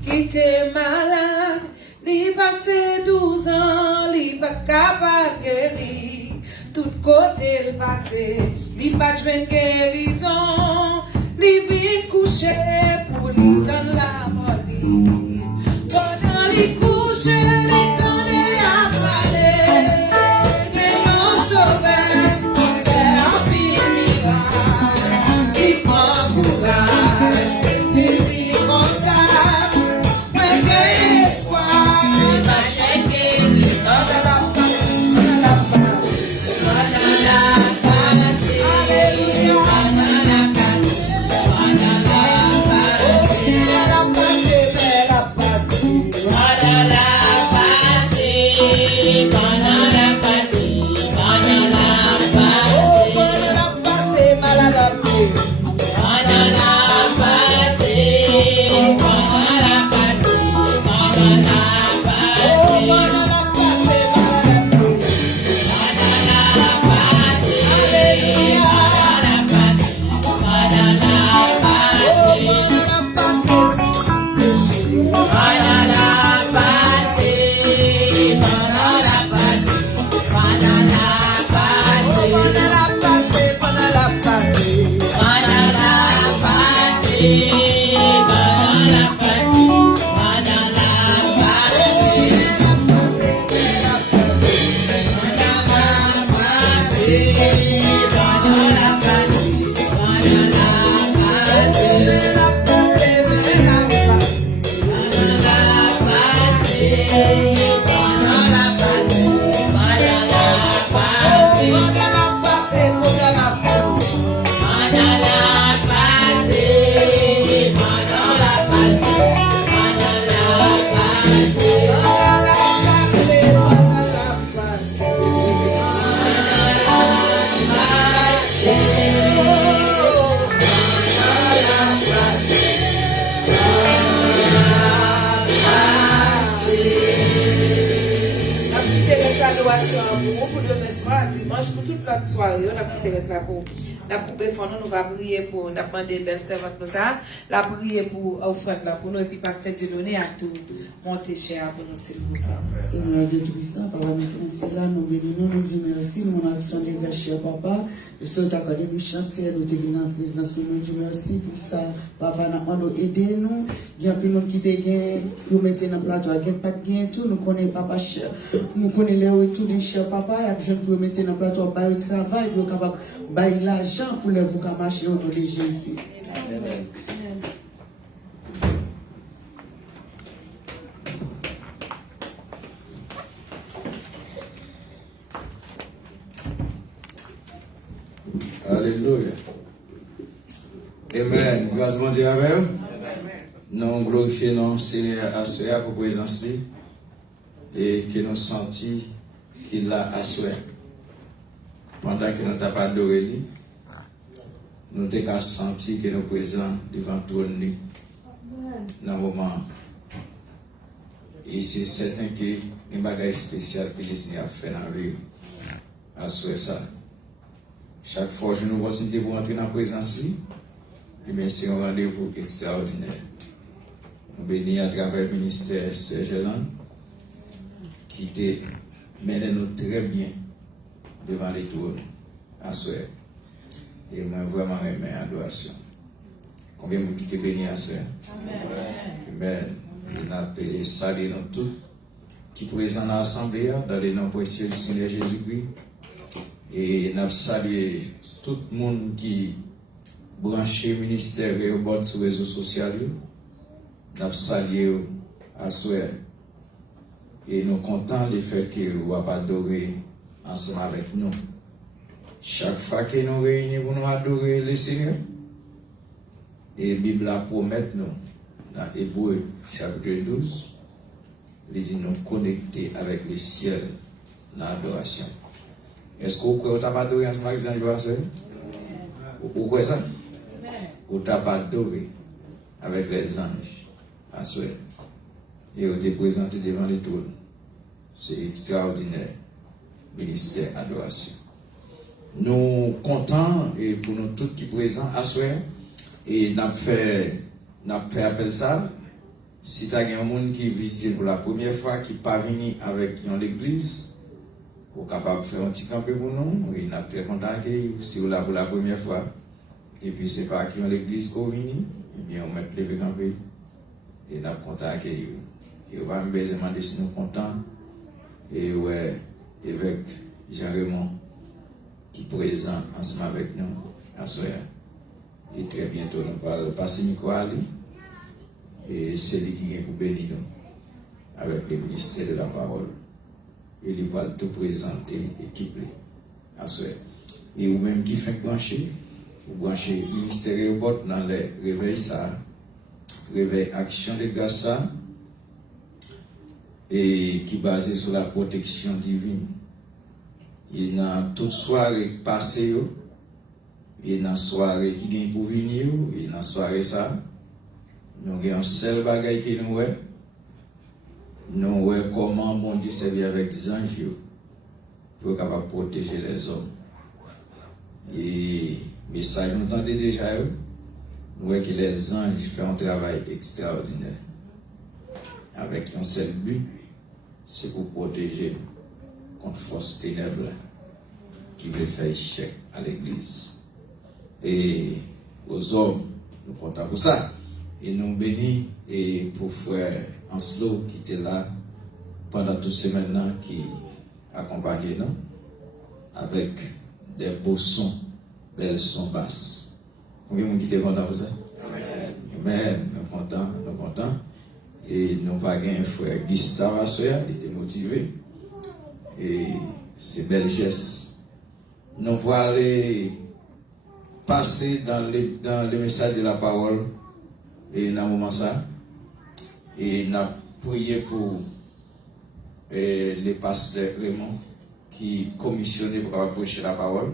qui était malade, il passé 12 ans, il pas capable de guérir. Tout côté le passé, il pas de guérison, il vient coucher pour lui donner la molie. Pendant les coucher, il donne à parler, et on sauveur, on fait un miracle, il prend courage. La Dimanche pour toute l'autre soirée, on a quitté là pour la poupée fond, nous va prier pour, on a demandé belle servante pour ça, la prier pour offrande là pour nous et puis pasteur Dieudonné à tout monter cher pour nous s'il vous plaît. Seigneur Dieu Tout-Puissant, Papa, nous sommes là, nous bénissons, nous disons merci, nous avons action de gâcher, Papa, et ce que accordé nous chance, nous te venons en présence, nous disons merci pour ça, Papa, nous aider nous, il y a plus de monde qui te gagne, nous mettons dans le plateau, il n'y a pas de gain, tout, nous connaissons Papa cher, nous connaissons les retours des chers, Papa, il y a des gens qui mettent dans le plateau, bail le travail, pour capable bailler l'argent pour les vous marcher au nom de Jésus. Amen. Alléluia. Amen. Grâce à Dieu avec vous. Nous glorifions notre Seigneur à soi pour présence et que nous sentons qu'il l'a à soi. Pendant que nous n'avons pas adoré, nous avons senti que nous sommes présents devant tout nous dans le moment. Et c'est certain que y a un bagage spécial que le Seigneur a fait dans la vie. À soi ça. Chaque fois que nous voyons pour entrer dans la présence, c'est un rendez-vous extraordinaire. Nous bénissons à travers le ministère Sœur Gélan, qui mène nous très bien devant les trônes à soi. Et moi, vraiment, aimé adoration. Combien de gens qui te bénissent à soi? Amen. Il a salué nous tous qui sont présents dans l'Assemblée, dans les noms précieux du Seigneur Jésus-Christ. Et nous salué tout le monde qui branché ministère et au bord sur les réseaux sociaux. Nous salué à soi. Et nous sommes contents du fait que vous avez adoré ensemble avec nous. Chaque fois que nous réunissons pour nous adorer le Seigneur, et la Bible promet nous, dans Hébreu chapitre 12, il dit nous connecter avec le ciel dans l'adoration. Est-ce que vous croyez que vous avez adoré ensemble avec les anges? Vous croyez ça? Vous avez adoré avec les anges à soi. Et vous êtes présenté devant les trônes. C'est extraordinaire. Ministère adoration. Nous comptons et pour nous tous qui sont présents à soi. Et nous avons fait appel ça. Si tu as un monde qui visite pour la première fois, qui n'est pas venu avec l'église, vous êtes capable de faire un petit campé pour nous. Et nous sommes très contents que si vous êtes là pour la première fois. Et puis ce n'est pas qui ont l'église qui est venu, et bien on met le campé. Et nous sommes contents que et on va me demander si nous sommes contents. Et ouais, évêque Jean-Raymond qui est présent ensemble avec nous à soir. Et très bientôt nous allons passer micro à lui. Et c'est lui qui vient pour bénir nous avec le ministère de la parole. Et il va tout présenter, équiper à soir. Et vous-même qui fait brancher, vous branchez le ministère et dans les réveils ça, réveil action de grâce ça. Et qui est basé sur la protection divine. Il y a toute soirée passée, il y a une soirée qui vient pour venir, il y a une soirée ça. Nous avons un seul bagage qui nous voit. Nous voyons comment bon Dieu servir avec des anges pour capable protéger les hommes. Et le message nous entendez déjà, nous voyons que les anges font un travail extraordinaire. Avec un seul but. C'est pour protéger contre force ténèbres qui veut faire échec à l'église. Et aux hommes, nous comptons pour ça. Et nous bénis et pour frère Anslo qui était là pendant toutes ces semaines qui accompagnait nous avec des beaux sons, belles sons basses. Combien de monde qui est content pour ça? Amen. Nous contents. Et nous pas un frère Gustave Assoya, il était motivé. Et c'est bel geste. Nous pouvons aller passer dans le message de la parole et dans le moment ça. Et nous avons prié pour les pasteurs Raymond qui commissionné pour approcher la parole.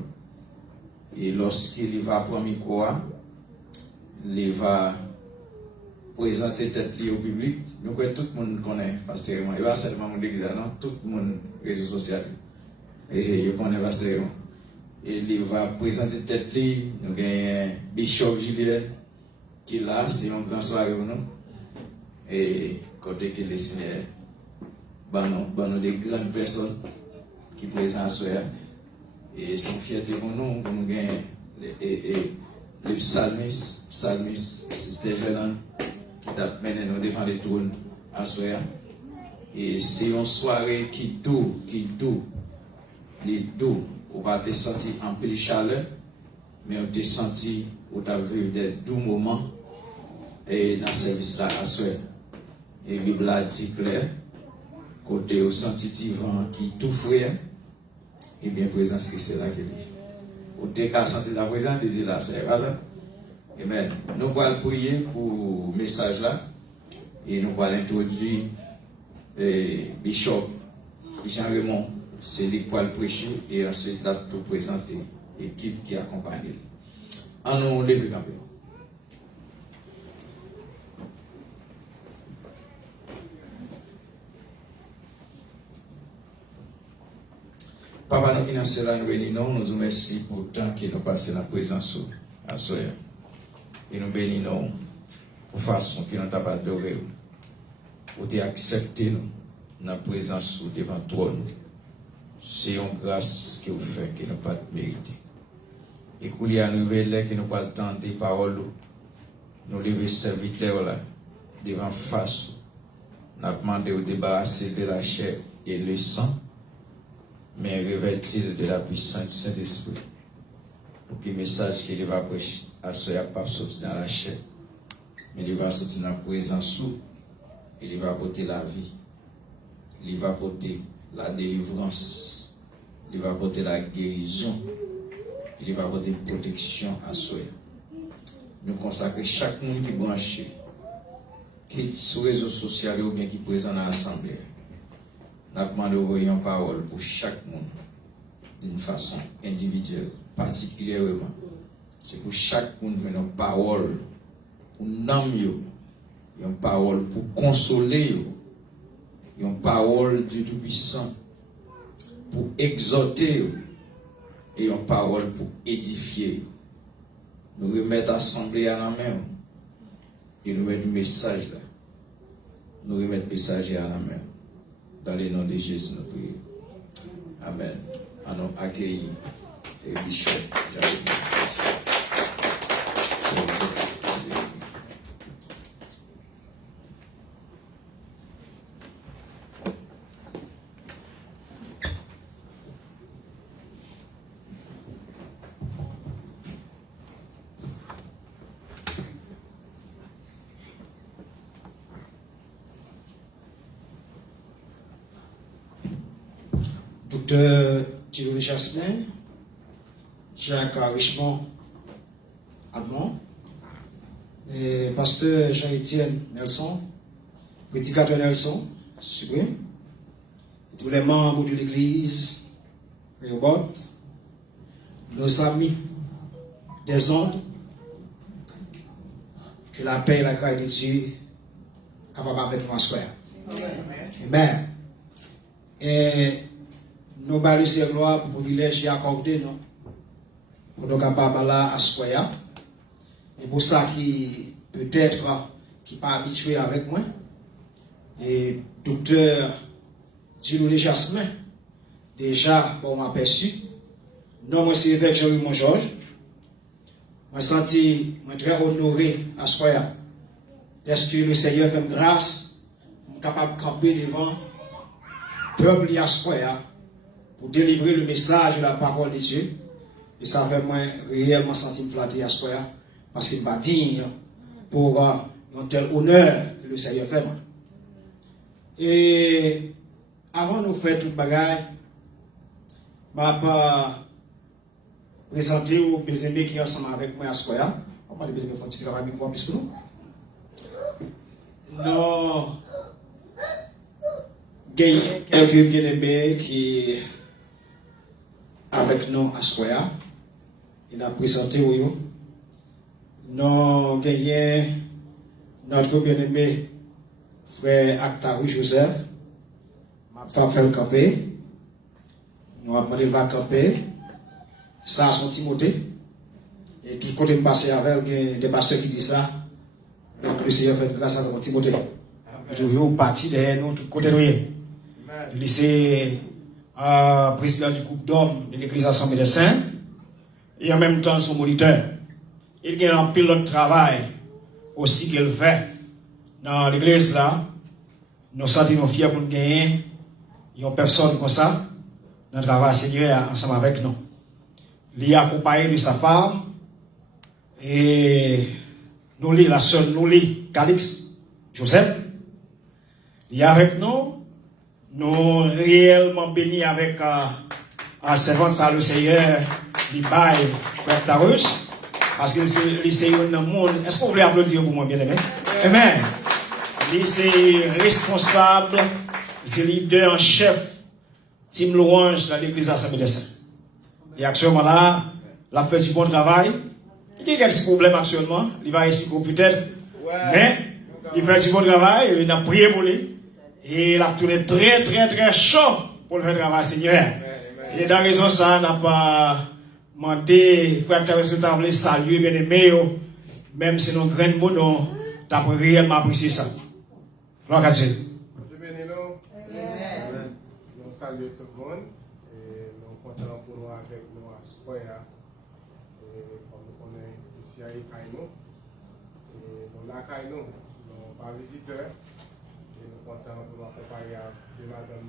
Et lorsqu'il va prendre le micro, il va présenter tête liée au public. Nous connaissons tout le monde connaît pasteur Raymond. Il va seulement mon église, non? Tout le monde réseau social. Et il connaît pasteur Raymond. Et il va présenter tête liée. Nous avons Bishop Julien qui est là, c'est un grand soirée pour nous. Et côté que les signes, nous des grandes personnes qui présentent à soi. Et c'est une fierté pour nous gagner les psalmistes, Sister Jeanne, qui t'a mené nous devant les trônes à soi. Et c'est une soirée qui doux, les doux, on va te sentir en peu de chaleur, mais on te sentir, on t'a vu des doux moments et dans ce service là à soi. Et la Bible a dit clair, côté au senti vent qui tout frère, et bien présence que c'est là qu'il est. Au décas senti la présence, il dit là, c'est pas ça. Amen. Nous allons prier pour le message là, et nous allons introduire Bishop Jean Raymond, c'est lui qui va le prêcher, et ensuite là, tout présenter l'équipe qui accompagne. En nous lever quand même. Papa, nous qui nous sommes là, nous bénissons, nous vous remercions pour le temps qui nous passe la présence à soi. Et nous bénissons pour la façon que nous avons adoré, pour accepter nous, notre présence devant toi. C'est une grâce que vous faites, que nous n'avons pas mérité. Et qu'il y a une nouvelle que nous n'avons pas le temps des paroles, nous lever serviteurs là, devant face. Nous avons demandé de débarrasser de la chair et le sang, mais revêtir de la puissance du Saint-Esprit. Pour que le message qu'il va prêcher à ce n'est pas sortir dans la chair, mais il va sortir dans la présence, il va porter la vie, il va porter la délivrance, il va porter la guérison, il va porter une protection à soi. Nous consacrons chaque monde qui est branché, qui est sur les réseaux sociaux ou bien qui est présent dans l'Assemblée. Nous avons demandé d'envoyer une parole pour chaque monde d'une façon individuelle, particulièrement. C'est pour chaque monde une parole pour nommer, une parole pour consoler, une parole du Tout-Puissant pour exhorter et une parole pour édifier. Nous remettons l'assemblée à la main et nous mettons le message là. Nous remettons le message à la main. Dans le nom de Jésus, nous prions. Amen. Allons accueillir Bishop. Docteur Thierry Jasmin, Jacques Richemont Admont, et pasteur Jean-Étienne Nelson, prédicateur Nelson, suprême, tous les membres de l'église, Réobot, nos amis des ondes, que la paix et la grâce de Dieu capable avec nous à soi. Amen. Et nous balisons la gloire pour le privilège et accordé nous pour nous capables là à soi. Et pour ça qui peut-être qui pas habitué avec moi et docteur Thierry Jasmin déjà bon m'aperçu non moi c'est évêque Jean-Raymond Georges moi senti moi très honoré à soi est-ce que le Seigneur fait grâce pour capable de camper devant peuple à soi pour délivrer le message de la parole de Dieu Et ça fait moi réellement sentir me flatter à ce soir parce qu'il m'a digne pour un tel honneur que le Seigneur fait. Moi. Et avant de faire toute bagaille, je vais présenter aux bien-aimés qui sont ensemble avec moi à ce soir. On va les bien-aimés faire un petit travail avec moi plus que nous. Non. Il y a quelques bien-aimés qui avec nous à ce soir. Il a présenté où yo. Nous avons notre bien-aimé frère Actaru Joseph. M'a fait le camper. Nous avons demandé va camper. Ça, son Timothée. Et tout côté me passer avec des pasteurs qui disent ça. Donc le Seigneur fait grâce à notre Timothée. Toujours parti derrière nous, tout côté nous. Le lycée président du groupe d'hommes de l'église Assemblée des Saints. Et en même temps son moniteur. Il y a un pilote de travail aussi qu'il fait dans l'église là. Nous sentons fiers pour nous gagner une personne comme ça dans le travail Seigneur ensemble avec nous. Il est accompagné de sa femme et nous la seule nous Calix Joseph. Il est avec nous. Nous réellement bénis avec un servant ça le Seigneur du bail frère Tarus parce que le Seigneur dans le monde. Est-ce que vous voulez applaudir pour moi bien aimé? Amen. Il c'est responsable, c'est leader en chef team louange dans l'église Assemblée des Saints. Et actuellement là, la fait du bon travail. Il y a quelques problèmes actuellement, il va expliquer peut-être. Mais il fait du bon travail, il a prié pour lui. Et il a tourné très très très chaud pour le faire travail Seigneur. Et dans raison ça, n'a pas demandé, frère Thérèse, que tu as voulu saluer bien aimé, même si nos grands mots, tu as réellement apprécié ça. Gloire à Dieu. Nous saluons tout le monde et nous sommes contents pour nous avec nous à Soya. Comme nous connaissons ici à Kaino. Et nous là Kaino, nous pas visiteurs. Et nous sommes contents pour nous accompagner de madame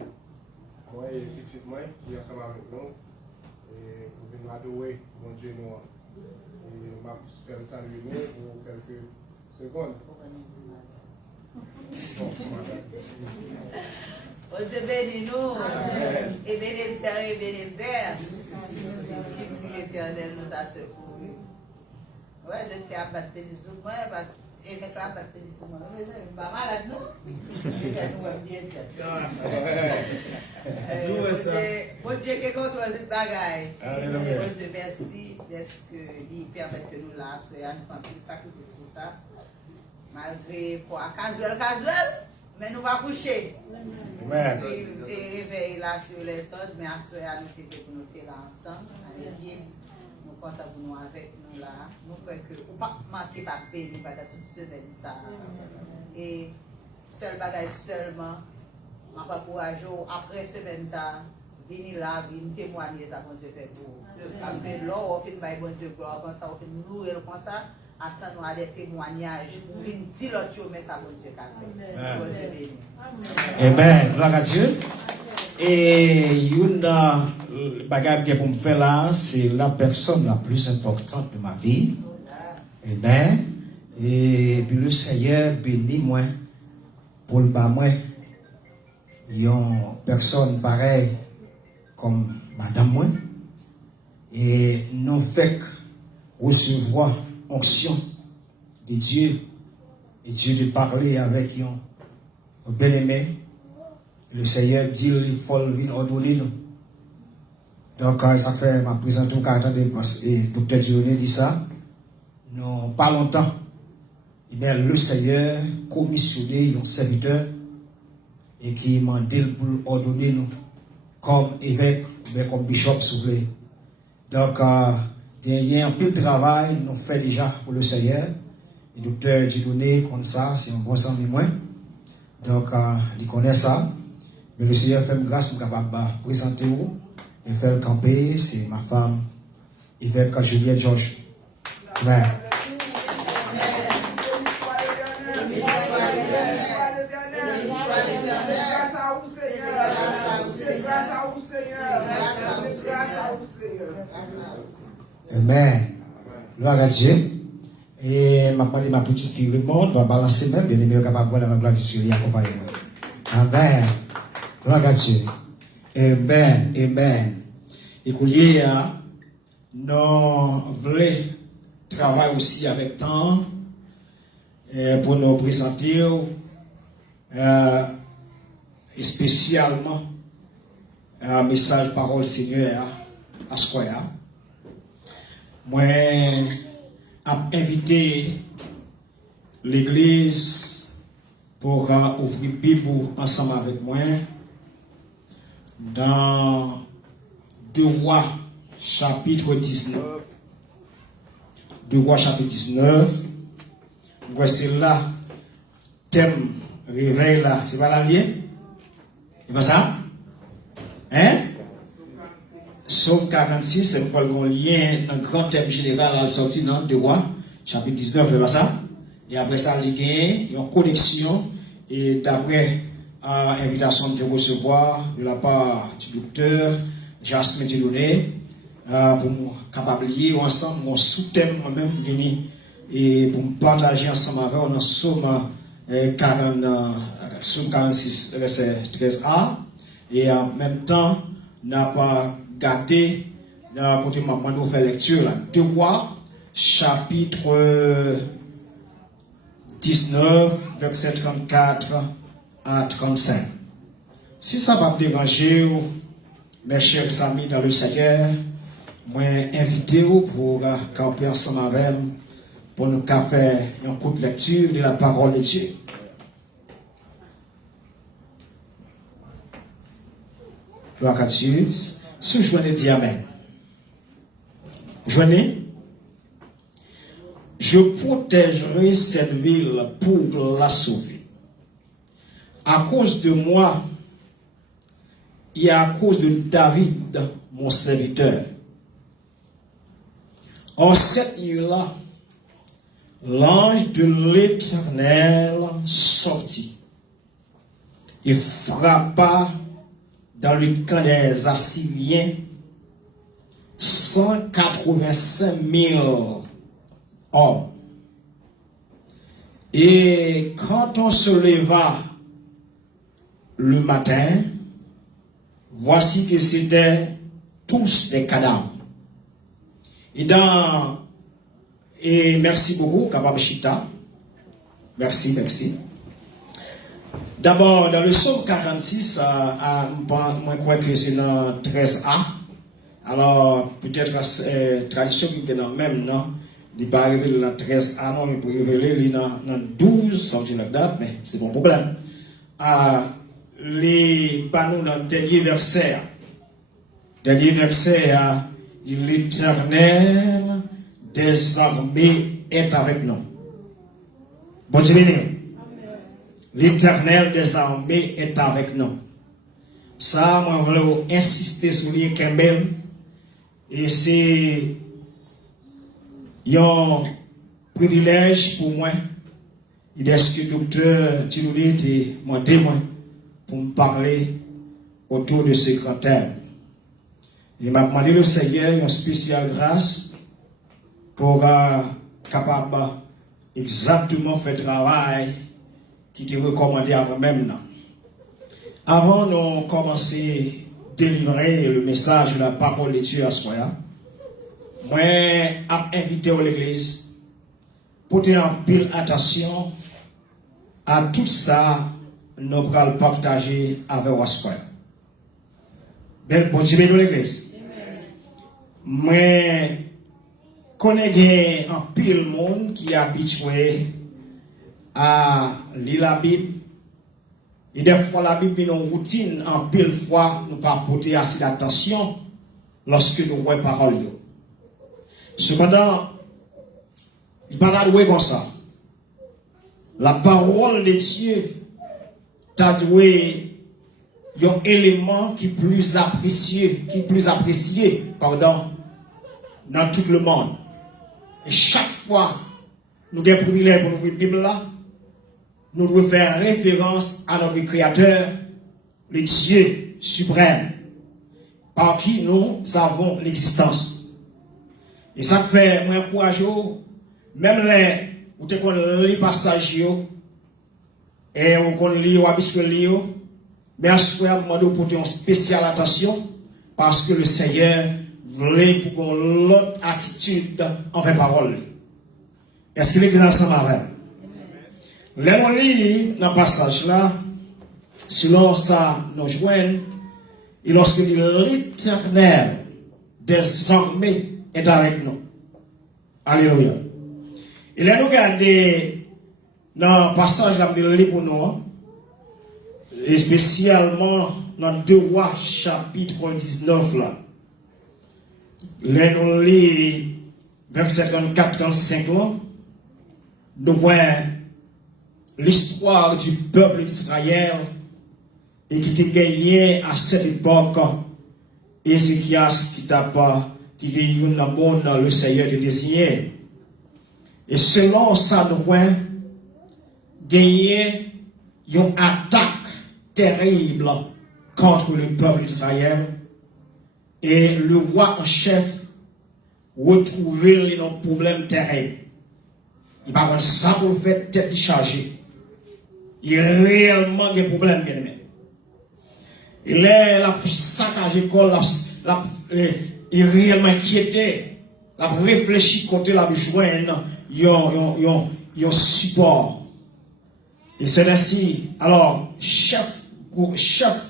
moi et petite moi qui est ensemble avec nous. Et pour venir adorer mon Dieu nous. Et nous allons faire saluer nous pour quelques secondes. Oh Dieu bénis nous, et Bénézer, qui l'Éternel nous a secouru. Ouais, le qui a battu sur moi, parce que le qui a battu sur moi, je ne suis pas malade, non? Bon Dieu qui contrôle le bagaille. Bon Dieu, merci, parce qu'il permet que nous là, soyons nous faisons des sacrifices pour ça. Malgré quoi, casuel, mais nous va coucher. Amen. Et réveiller là sur les autres, mais à ce moment-là, nous sommes nous là ensemble, avec bien, nous comptons pour nous avec nous là. Nous croyons que nous ne pas manquer pas paix, nous pas toute semaine ça. Et seul bagage seulement, on va encourager après semaine ça, venir là, venir témoigner ça bon Dieu fait pour. Parce que là, on fait une bon Dieu gloire comme ça, on fait nous comme ça. Attends-nous à des témoignages pour venir dire l'autre, mais ça, bon Dieu, qu'a fait. Amen. Gloire à Dieu. Et une bagarre que pour me faire là, c'est la personne la plus importante de ma vie. Amen. Et puis le Seigneur bénit moi pour le bas moi. Une personne pareille comme madame moi. Et nous fait recevoir onction de Dieu et Dieu de parler avec un bien-aimé. Le Seigneur dit il faut venir ordonner nous. Donc ça fait ma présentation quand le docteur Dieudonné dit ça. Non pas longtemps. Et bien le Seigneur commissionné un serviteur et qui m'a dit pour ordonner nous comme évêque, mais comme bishop s'il vous plaît. Donc il y a un peu de travail, nous fait déjà pour le Seigneur. Le docteur Dieudonné, comme ça, c'est un bon sang de moi. Donc, il connaît ça. Mais le Seigneur fait grâce pour capable de présenter vous et faire le camper. C'est ma femme, évêque Juliette Georges. Amen. Amen. Gloire à Dieu. Et ma parole, ma petite qui répond, va balancer même, bien aimé, capable de voir la gloire de Dieu, accompagnement. Amen. Gloire à Dieu. Amen. Amen. Écoutez, nous voulons travailler aussi avec temps pour nous présenter spécialement un message parole Seigneur à Square. Moi, j'ai invité l'église pour ouvrir Bible ensemble avec moi dans 2 Rois chapitre 19. 2 Rois chapitre 19. Voici là, thème réveil là, c'est pas la lien? C'est pas ça? Hein? Psaume 46, c'est pas le lien, un grand thème général sorti dans 2 Rois, chapitre 19, c'est pas ça? Et après ça, il y a une connexion, et d'après invitation de recevoir de la part du docteur Jasmin Dieudonné, pour nous capable lier ensemble, mon sous-thème moi-même venir et pour me partager ensemble avec on Psaume 46, verset 13a, et en même temps, n'a pas gardé, n'a côté maman nous fait lecture là. 2 Rois, chapitre 19, verset 34 à 35. Si ça va me déranger, mes chers amis dans le Seigneur, moi invité pour camper ensemble avec pour nous faire un coup de lecture de la parole de Dieu. Gloire à Dieu. Si je venais dire Amen. Je protégerai cette ville pour la sauver. À cause de moi et à cause de David, mon serviteur. En cette nuit-là, l'ange de l'Éternel sortit et frappa dans le camp des Assyriens 185 000 hommes. Et quand on se leva le matin, voici que c'était tous des cadavres. Et merci beaucoup, Kabab Chita. Merci. D'abord, dans le psaume 46, moi je crois que c'est dans 13a. Alors, peut-être tradition qui est dans le même, non? Il n'est pas arrivé dans 13a, non, mais pour révéler dans 12, sorti la date, mais c'est bon problème. Les panneaux dans le dernier verset, l'Éternel des armées est avec nous. Bon Dieu, l'Éternel des armées est avec nous. Ça, moi, je voulais insister sur les Kembel. Et c'est un privilège pour moi. Il est ce que le docteur Tilouli était mon témoin pour me parler autour de ce grand thème. Il m'a demandé le Seigneur une spéciale grâce pour capable exactement faire le travail qui était recommandé à moi-même. Avant de commencer à délivrer le message de la parole de Dieu à soi, moi, j'ai invité l'église pour tenir en pile attention à tout ça, nous allons partager avec vous. Bon Dieu, bénis l'église. Moi, connais un pile monde qui est habitué à lire la Bible. Et des fois, la Bible est une routine. En pile fois, nous ne pas porter assez d'attention lorsque nous voyons parole. Cependant, il ne pas doué comme ça. La parole de Dieu t'a doué un élément qui est plus apprécié, dans tout le monde. Et chaque fois, nous avons un privilège pour ouvrir la Bible là, nous devons faire référence à notre Créateur, le Dieu suprême, par qui nous avons l'existence. Et ça fait, moi, encourage, même les, où tu connais les passages, et on connaît les habituels, mais à ce moment, je demande pour une spéciale attention, parce que le Seigneur voulait pour qu'on ait l'autre attitude envers parole. Est-ce qu'il est bien ensemble avec? Là, on lit dans le passage là, selon ça, nous joignons, et lorsque l'Éternel des armées est avec nous. Alléluia. Et là, nous regardons dans le passage là, nous lit pour nous, et spécialement dans 2 Rois chapitre 19 là. Là, nous lit verset 34-35 là. Nous voyons l'histoire du peuple d'Israël et qui était gagné à cette époque. Ézéchias qui t'a pas, qui était le Seigneur de désigné. Et selon ça, nous voyons gagné une attaque terrible contre le peuple d'Israël. Et le roi en chef retrouvait un problème terrible. Il va avoir ça pour faire tête chargée. Il y a réellement des problèmes, bien aimé. Il est la saccagé l'école, il est réellement inquiété. Il a réfléchi côté la joindre, un support. Et c'est ainsi. Alors, chef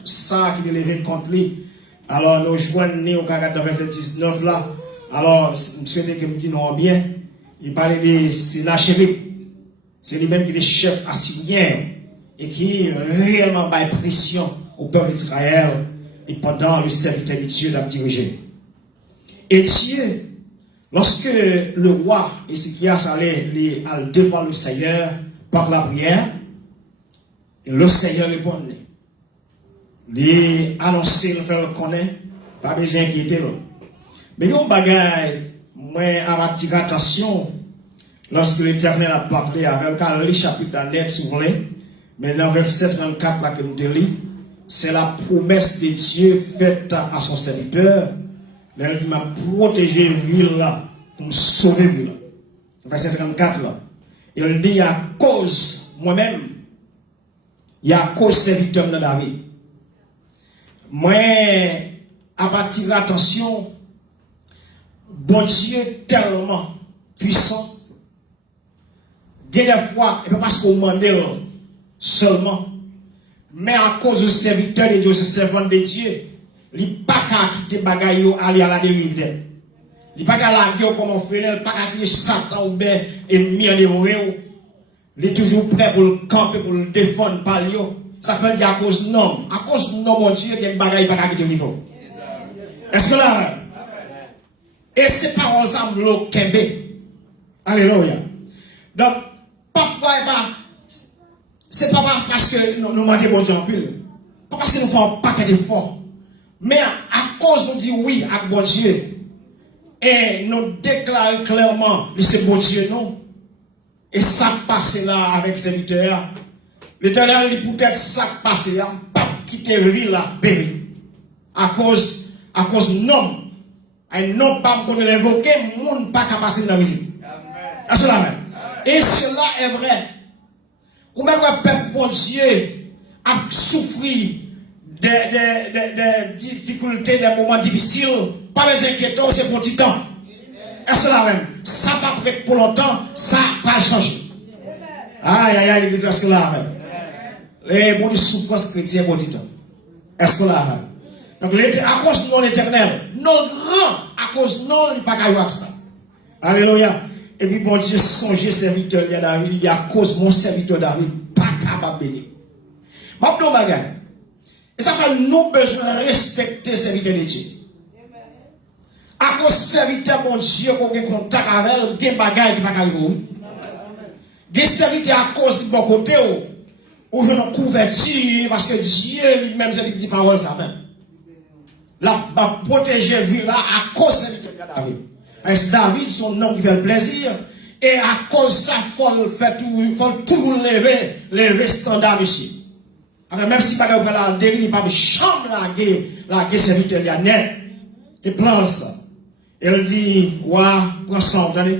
ça qui est levé contre lui. Alors, nous joignons au 40 verset 19 là. Alors, monsieur que me dit non bien. Il parlait de Sénachérib. C'est lui-même qui est chef assyrien et qui réellement bat pression au peuple d'Israël et pendant le serviteur de Dieu l'a dirigé. Et Dieu, lorsque le roi Ézéchias allait devant le Seigneur par la prière, le Seigneur répondait. Il annonçait, le faire connaître, pas besoin d'inquiéter. Mais il y a un bagage, moi, à attirer attention, lorsque l'Éternel a parlé avec le chapitre net, si vous voulez, mais dans verset 34, là, que nous lisons, c'est la promesse de Dieu faite à son serviteur. Il m'a protégé la ville là, pour me sauver la ville. Verset 34 là. Il dit à cause, moi-même, il y a à cause serviteur de David. Moi, à partir de l'attention, bon Dieu tellement puissant, des fois, et pas parce qu'on demande seulement, mais à cause du serviteur de Dieu, ce servant de Dieu, il n'y a pas qu'à quitter bagaille aller à la dérive. Il n'y a pas qu'à la guerre comme on fait, il n'y a pas qu'à quitter Satan ou bien ennemi en dévorer. Il est toujours prêt pour le camper, pour le défendre par lui. Ça fait dire à cause non. À cause non, mon Dieu, il y a une bagaille pas qu'à quitter le niveau. Est-ce que là? Et ces paroles semblent le kembe. Alléluia. Donc, parfois, c'est pas parce que nous demandons bon Dieu en pile. Pas parce que nous faisons un paquet d'efforts. Mais à cause nous disons oui à bon Dieu. Et nous déclarons clairement que c'est bon Dieu, non. Et ça passe là avec ces serviteurs. L'Éternel dit peut-être ça passe là, pas quitter la ville là, bébé. À cause non. Et non pas qu'on l'évoquer, monde pas capable passer dans la visite. Est-ce que même? Et cela est vrai. Ou même le peuple bon Dieu a souffert des difficultés, des moments difficiles, pas les inquiétants, c'est pour petit temps. Est-ce que même? Ça va pas pour longtemps, ça va changer. Aïe, aïe, aïe, l'église, est-ce que là même? Les bons souffrances chrétiennes pour petit temps. Est-ce que là même? Donc, à cause de non l'éternel, non grand, à cause non, il n'y a pas qu'à voir ça. Alléluia. Et puis, bon Dieu, songez serviteur de David, il y a à cause de mon serviteur David, pas capable de bénir. Ma petite bagage. Et ça fait nous besoin de respecter serviteur de Dieu. À cause de serviteur, mon Dieu, qu'on ait contact avec elle, des bagages qui ne sont pas vous. Des serviteurs à cause de bon côté, où je n'ai couverture, parce que Dieu lui-même, c'est dit parole ça même. La protéger vie là à cause de David. Est-ce David son nom qui fait le plaisir et à cause de ça il faut tout lever standard ici. Alors même si par exemple la dérive pas de chambre la guerre serviteur il y a net et plan ça. Elle dit, ouais, prends ça, vous entendez?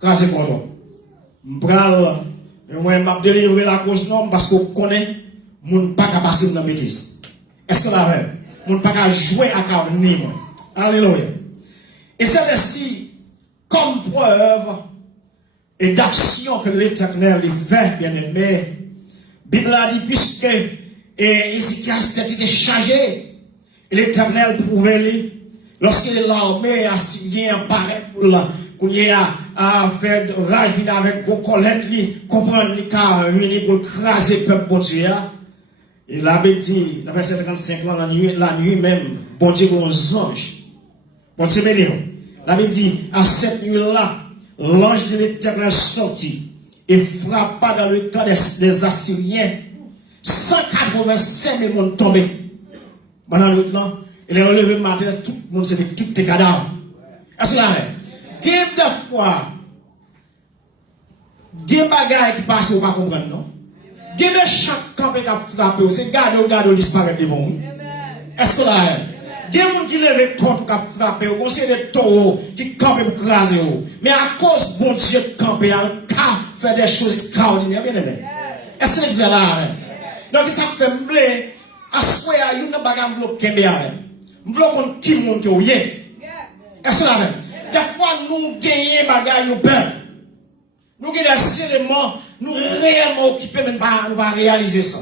Crasez content. M'pral, moi, m'a délivré la cause non, parce qu'on connaît, moun pas qu'à passer dans la bêtise. Est-ce que la vrai? Moun pas qu'à jouer à carnet, moi. Alléluia. Et c'est ainsi, comme preuve et d'action que l'Éternel lui fait, bien aimé, Bible a dit, puisque Ézéchias était chargé, l'Éternel prouvait lui, lorsque l'armée a signé un pareil pour a fait rage avec vos collègues, comprendre qu'il a venu pour craser le peuple bon Dieu. Et la Bible dit, dans verset 55, la nuit même, bon Dieu, aux anges. Bon Dieu, béni. La Bible dit, à cette nuit-là, l'ange de l'Éternel sortit et frappa dans le camp des Assyriens. 185 000 personnes tombées. Pendant le temps, il est relevé le matin, tout le monde s'est fait tous tes cadavres. Est-ce que la même? Des fois, des bagailles qui passent, vous ne comprenez pas, non? Des chaque camp qui a frappé, c'est garder, disparaître devant vous. Est-ce que la même? Des gens qui lèvent contre qui a frappé, vous c'est des taureaux qui campent pour craser. Mais à cause de bon Dieu de camper, il a fait des choses extraordinaires. Est-ce que c'est là? Donc, ça fait blé, à soi, il y a une bagarre bloquée. Je veux qui monte au yé. Est-ce que c'est là? Des fois, nous gagnons bagarre, nous peur. Nous gagnons des éléments, nous réellement occupés, mais nous pas réaliser ça.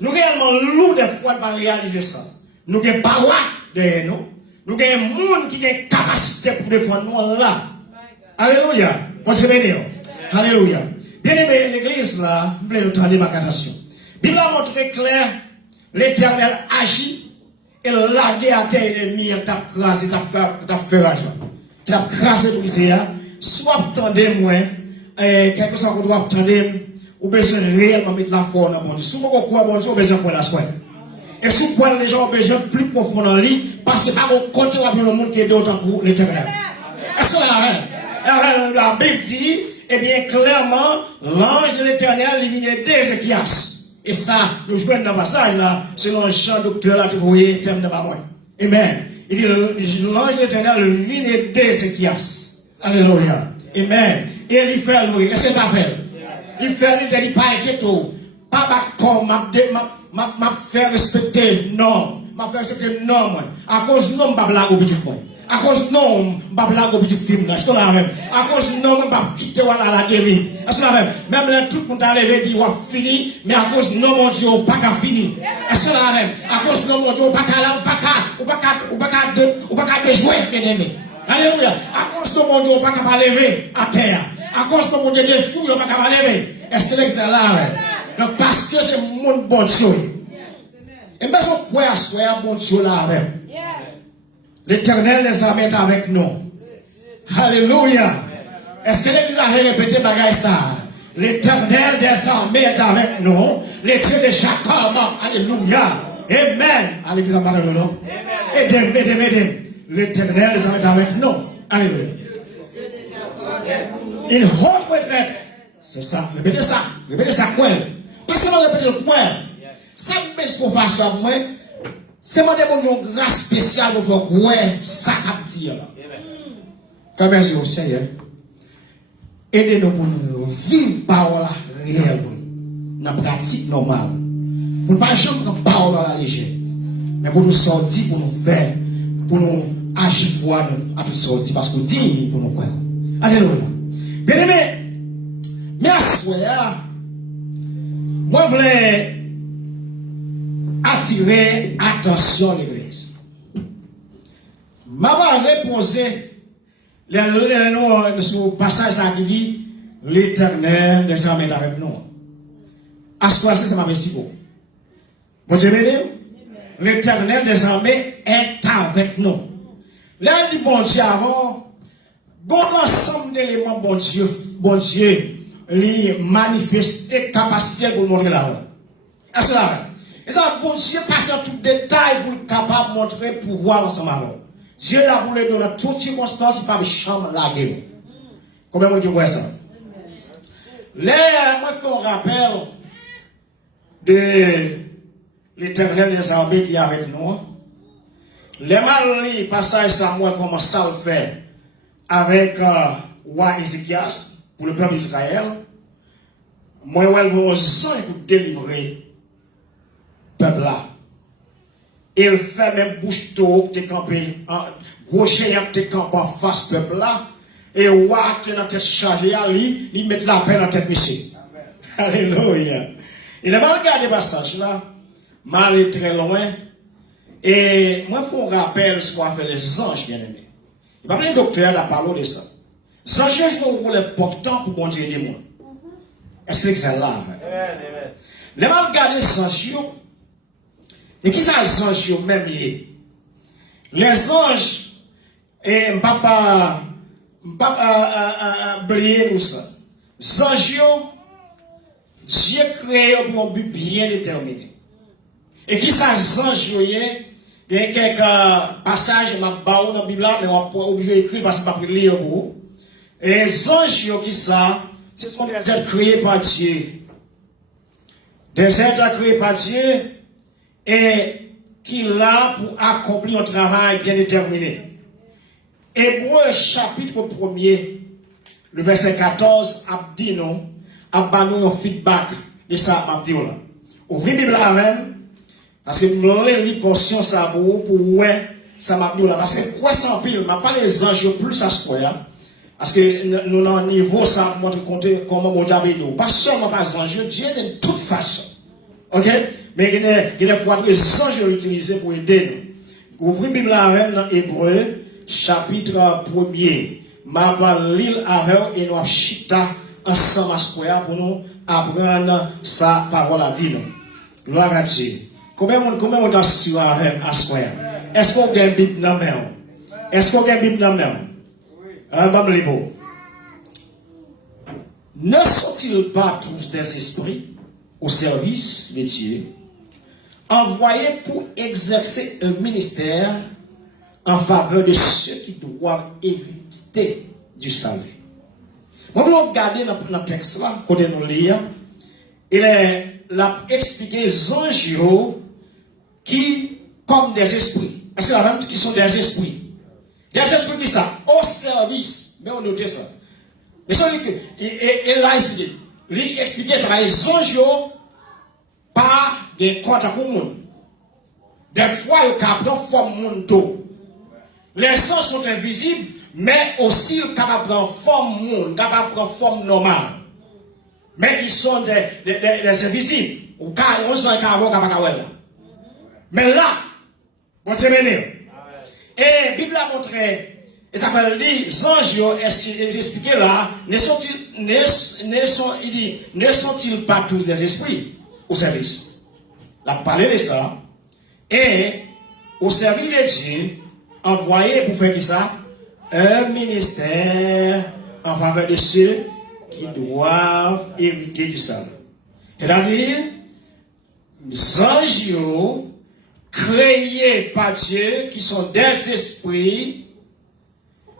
Nous réellement lourds des fois, pas réaliser ça. Nous gagnons pas derrière nous. Nous gagnons des gens qui ont une capacité pour défendre nous là. Alléluia. Bon, c'est béni. Alléluia. Bien aimé, l'église là, vous voulez entendre ma cantation. Bible a montré clair, l'Éternel agit et lagué à terre l'ennemi, t'a crasé, t'a fait rage. T'a crasé brisé, soit attendez moi, quelque chose qu'on doit attendre, ou besoin réellement mettre la foi dans mon Dieu. Si vous croyez bon Dieu, vous besoin de la soin. Et si vous les gens ont besoin plus profond dans lui, parce que par contre, quand tu vas le monde qui est d'autant pour l'Éternel. Est-ce que la Bible dit, eh bien, clairement, l'ange de l'Éternel, il vient d'Ézéchias. Et ça, nous jouons dans le passage là, selon le chant docteur là, tu voyez, thème de ma mort. Amen. Il dit, l'ange de l'Éternel vient d'Ézéchias. Alléluia. Amen. Et il fait louer. Et c'est pas fait. Il fait, il dit, pas inquiéto. Pas comme m'a fait respecter, non. M'a fait respecter, non, moi. À cause non, m'a blague au petit point. À cause non, m'a blague au petit film, est-ce que la même? À cause non, m'a quitté la guérir. Est-ce que la même? Même là, tout le monde a levé, dit, on fini, mais à cause non, mon Dieu, pas qu'à finir. Est-ce que la même? À cause non, mon Dieu, pas qu'à là, pas qu'à jouer, bien aimé. Alléluia. À cause non, mon Dieu, pas qu'à lever à terre. À cause non, mon Dieu, des fous, pas qu'à lever. Est-ce que c'est là? Donc, parce que c'est mon bon Dieu. Et bien, on peut asseoir bon Dieu là avec. L'Éternel les amène avec nous. Alléluia. Est-ce que l'église a répété bagaille ça? L'Éternel des armées est avec nous. Les dieux de Jacob. Alléluia. Amen. À l'église en parle de nous. Aidez. L'Éternel les armées est avec nous. Alléluia. Une haute retraite. C'est ça. Répétez ça. Répétez ça quoi? Pas seulement répéter le quoi. Ça me met pour faire ça moi. C'est mon une grâce spéciale pour faire quoi ça capte là. Fais merci au Seigneur. Aidez-nous pour nous vivre parole réelle dans la pratique normale. Pour ne pas jamais prendre parole à la légère. Mais pour nous sortir, pour nous faire, pour nous agir froid à tout sortir parce qu'on dit pour nous croire. Alléluia. Bien aimé, merci. Moi, je voulais attirer attention à l'église. Maman réposé sur le passage qui dit l'Éternel des armées est avec nous. À ce moment-ci, c'est ma vestibule. Bon Dieu béni. L'Éternel des armées est avec nous. Là, du bon Dieu avant, bon ensemble d'éléments, bon Dieu, les manifester capacité pour montrer la route. Est-ce que là? Et ça, bon Dieu passe dans tout détail pour être capable de montrer pouvoir ensemble avec nous. Dieu l'a voulu dans toutes circonstances, il pas de chambre la guerre. Combien de gens ça? Là, moi, je fais un rappel de l'Éternel des armées qui est avec nous. Les mal li passage ça moi comment ça le fait avec roi Ézéchias pour le peuple d'Israël. Moi ouais vos anges pour délivrer peuple là. Il fait même bouche d'eau qui est campé gros géant qui est campé en face peuple là et roi qui est dans tête chargée à lui, il met la paix dans tête monsieur. Alléluia. Il a mal regardé passage là. Mal est très loin. Et moi, il faut un rappel soit avec les anges, bien aimés. Il va pas le docteur la parole de ça. Les anges jouent un rôle important pour bon Dieu et les mondes. Est-ce que c'est là? Les mal regarder les anges, et qui ça les anges même liés? Les anges, et m'papa oublier tout ça. Les anges, Dieu créé pour un but bien déterminé. Et qui ça zange yoye, il y a quelques passages dans la Bible, mais on peut obligé d'écrire parce que je ne peux pas lire pour. Et zange qui ça, ce sont des êtres créés par Dieu. Des êtres créés par Dieu et qui là pour accomplir un travail bien déterminé. Hébreux chapitre 1er, le verset 14, a dit non, a banni un feedback de ça, a dit là. Ouvrez la Bible là même. Parce que nous avons portion ça pour ouais ça m'a dit là parce que quoi sans pile m'a pas les anges plus à ce point parce que nous dans niveau ça montre compter comment mon diable nous pas seulement pas anges Dieu de toute façon. OK mais il y a des fois les anges utilisés pour aider nous. Ouvrez Bible là dans Hébreux chapitre 1er m'a pas lire avec et nous chita ensemble à ce point pour nous apprendre sa parole à vie. Gloire à Dieu. Combien on a su à ce point? Est-ce qu'on a une Bible dans la main? Est-ce qu'on a une Bible dans la main? Ne sont-ils pas tous des esprits au service de Dieu, envoyés pour exercer un ministère en faveur de ceux qui doivent éviter du salut? Moi, vous regardez dans le texte là, quand nous lisons, il a expliqué les anges qui, comme des esprits, est-ce que la même qui sont des esprits? Des esprits qui sont au service, mais on note ça. Mais ça dit que, et là, il expliqué ça, les anges pas des contre pour monde. Des fois, ils captent forme monde. Les anges sont invisibles, mais aussi ils captent de forme monde, capable de forme normale. Mais ils sont des invisibles. Ou car ils sont capable. Mais là, vous savez, et la Bible a montré, et ça veut dire, les anges, expliqué là, ne sont-ils pas tous des esprits au service? La parlé de ça, et au service de Dieu, envoyé pour faire ça, un ministère en faveur de ceux qui doivent éviter du salut. C'est-à-dire, les anges créés par Dieu, qui sont des esprits,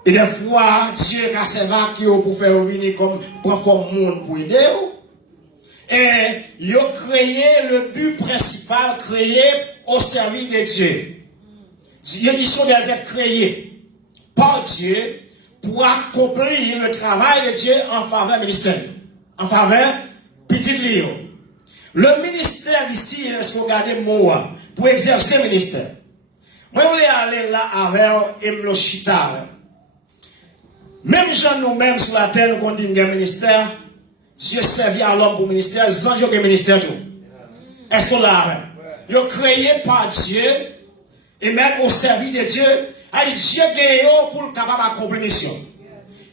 et des fois, Dieu a servi pour faire venir comme pour former le monde pour aider. Et ils ont créé le but principal, créé au service de Dieu. Ils sont des êtres créés par Dieu pour accomplir le travail de Dieu en faveur du ministère, en faveur petit Léo. Le ministère ici, est-ce que vous regardez le mot, pour exercer le ministère? Moi, je voulais aller là avec Emlochita. Même gens nous-mêmes sur la terre, nous avons un ministère. Dieu servi à l'homme pour le ministère. Les anges ont un ministère tout. Est-ce qu'on l'a? Ils ont créé par Dieu et mettre au service de Dieu. Dieu a pour le capable d'accomplir la mission.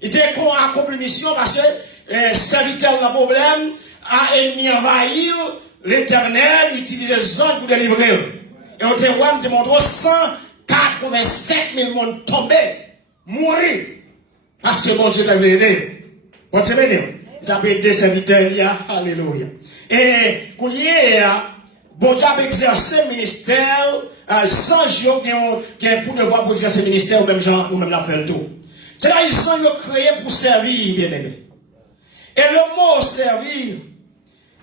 Il était qu'on accomplir la mission parce que le serviteur n'a problème, a ennemi envahir l'Éternel, utiliser les anges pour délivrer. Et on te montre 187 000 monde tombés, mourir. Parce que mon Dieu t'a aidé. Vous savez, il a aidé serviteurs, alléluia. Et qu'on y est, bon Dieu a exercé le ministère, sans gens qui ont pour devoir pour exercer le ministère, ou même gens, ou même la faire le tour. C'est là ils sont créés pour servir, bien aimé. Et le mot servir,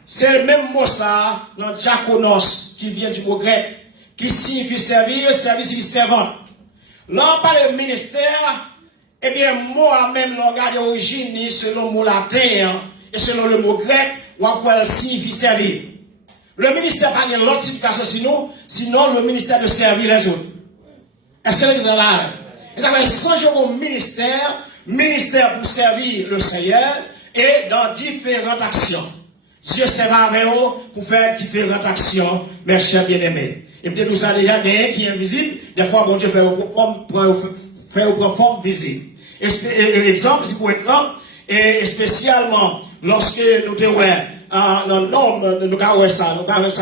c'est le même mot ça, dans diakonos, qui vient du mot grec, qui signifie servir, service signifie servant. Là, on parle de ministère, eh bien, moi, même, le regard d'origine, selon le mot latin, et selon le mot grec, on peut signifie servir. Le ministère n'a pas l'autre signification sinon le ministère de servir les autres. Est-ce que vous avez là? Il y a 100 jours au ministère pour servir le Seigneur et dans différentes actions. Dieu sert avec vous pour faire différentes actions, mes chers bien-aimés. Et peut-être nous allons gagner qui est invisible. Des fois, bon Dieu fait une forme visible. Exemple, si pour exemple, et spécialement lorsque nous avons nous avons ça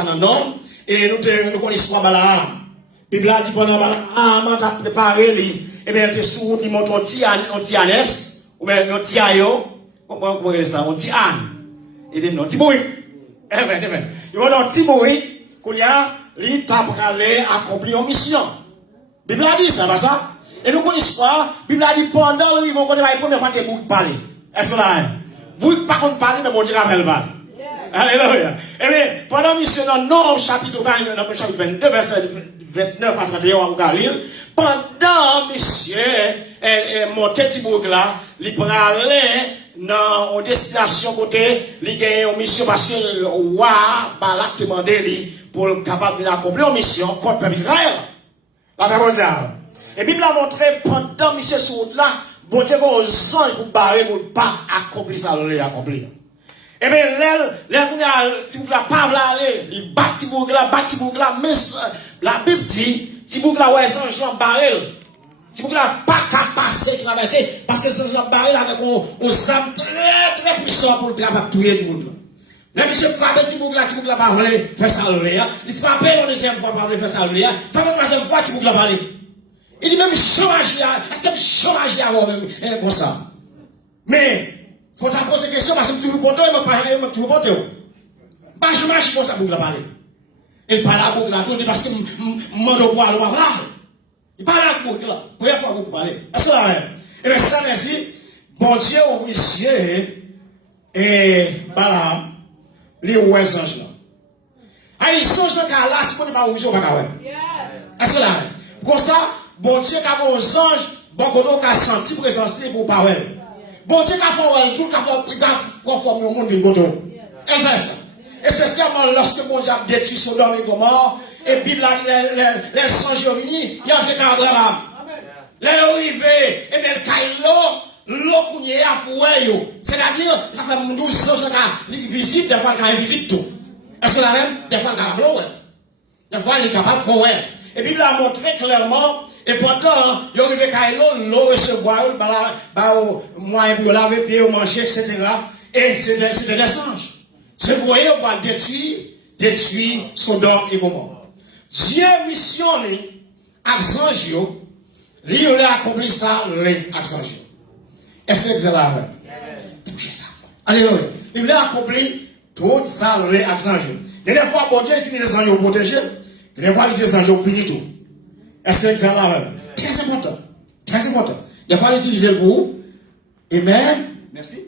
dans le nom, et nous connaissons Balaam. Bible a dit pendant Balaam, tu as préparé, et bien, tu es sous, il montre un petit ânesse, ou bien un petit ayo, comment on dit ça, un petit âne. Il dit non, petit bruit. Il va dans un petit bruit, qu'on y a, il t'a aller accomplir une mission. Bible a dit ça, pas ça? Et nous connaissons pas, Bible a dit pendant le vont la première fois que vous parlez. Est-ce que là, vous pas contre parler, mais bon Dieu va faire le parler. Alléluia. Et bien, pendant la mission, dans le chapitre 22, verset 29 à 31, on va lire, pendant monsieur mon petit bouc là, il peut aller dans une destination côté, il gagne une mission parce que le roi Balak demandé pour être capable d'accomplir une mission contre le peuple Israël. Et Bible a montré pendant monsieur sur route là, bon Dieu a besoin pour barrer pour pas accomplir ça, le accomplir. Et bien, si vous n'avez pas aller, il bat Tibouk là, mais la Bible dit, Tibouk là, ouais, c'est Jean Barrel. Tibouk là, pas qu'à passer, traverser, parce que c'est Jean Barrel avec un âme très, très puissant pour le travail de tuer Tibouk là. Même si je frappe Tibouk là, pas voulu faire ça le lien. Il frappe la deuxième fois, pas voulu faire ça le lien. Frappe la troisième fois, Tibouk là, parler. Il dit même chômage là, est-ce que chômage là, même, comme ça. Mais, faut te poser des questions parce que tu veux porter, mais tu veux porter. Pas je marche comme ça pour la parler. Il parle à beaucoup là, parce que mon devoir le voilà. Il parle à beaucoup là. Première fois vous parlez. Est-ce que là, et bien ça merci. Bon Dieu officier et voilà les ouais anges là. Allez, songe là là, si vous ne pas ouvrir pas ouais. Est-ce que là, pour ça, bon Dieu quand aux anges, bon qu'on a senti présence pour parler. Bon Dieu a fait tout, a fait conforme au monde du goto. Elle fait ça. Et spécialement lorsque bon Dieu a détruit Sodome et Gomorrhe, et puis les songes unis, il y a un Abraham. Les arrivés, et bien le caillot, l'eau qu'on y a foué. C'est-à-dire, ça fait mon douce songe qui visite, des fois il visite tout. Est-ce que la même, des fois il a flou. Des fois il est capable de fouer. Et puis il a montré clairement. Et pendant, il y a eu Kailo, l'eau recevoir, moyen pour laver, pied, manger, etc. Et c'était des anges. Vous voyez, on va détruire Sodome et Gomorrhe. Dieu missionné avec les anges, il a accompli ça, avec les anges. Est-ce que vous avez touché ça? Alléluia. Il a accompli tout ça, avec les anges. Des fois, bon Dieu utilise les anges pour protéger, des fois, il utilise les anges pour punir tout. Est-ce que c'est là? Très important. Très important. Des fois, utiliser le pour. Amen. Merci.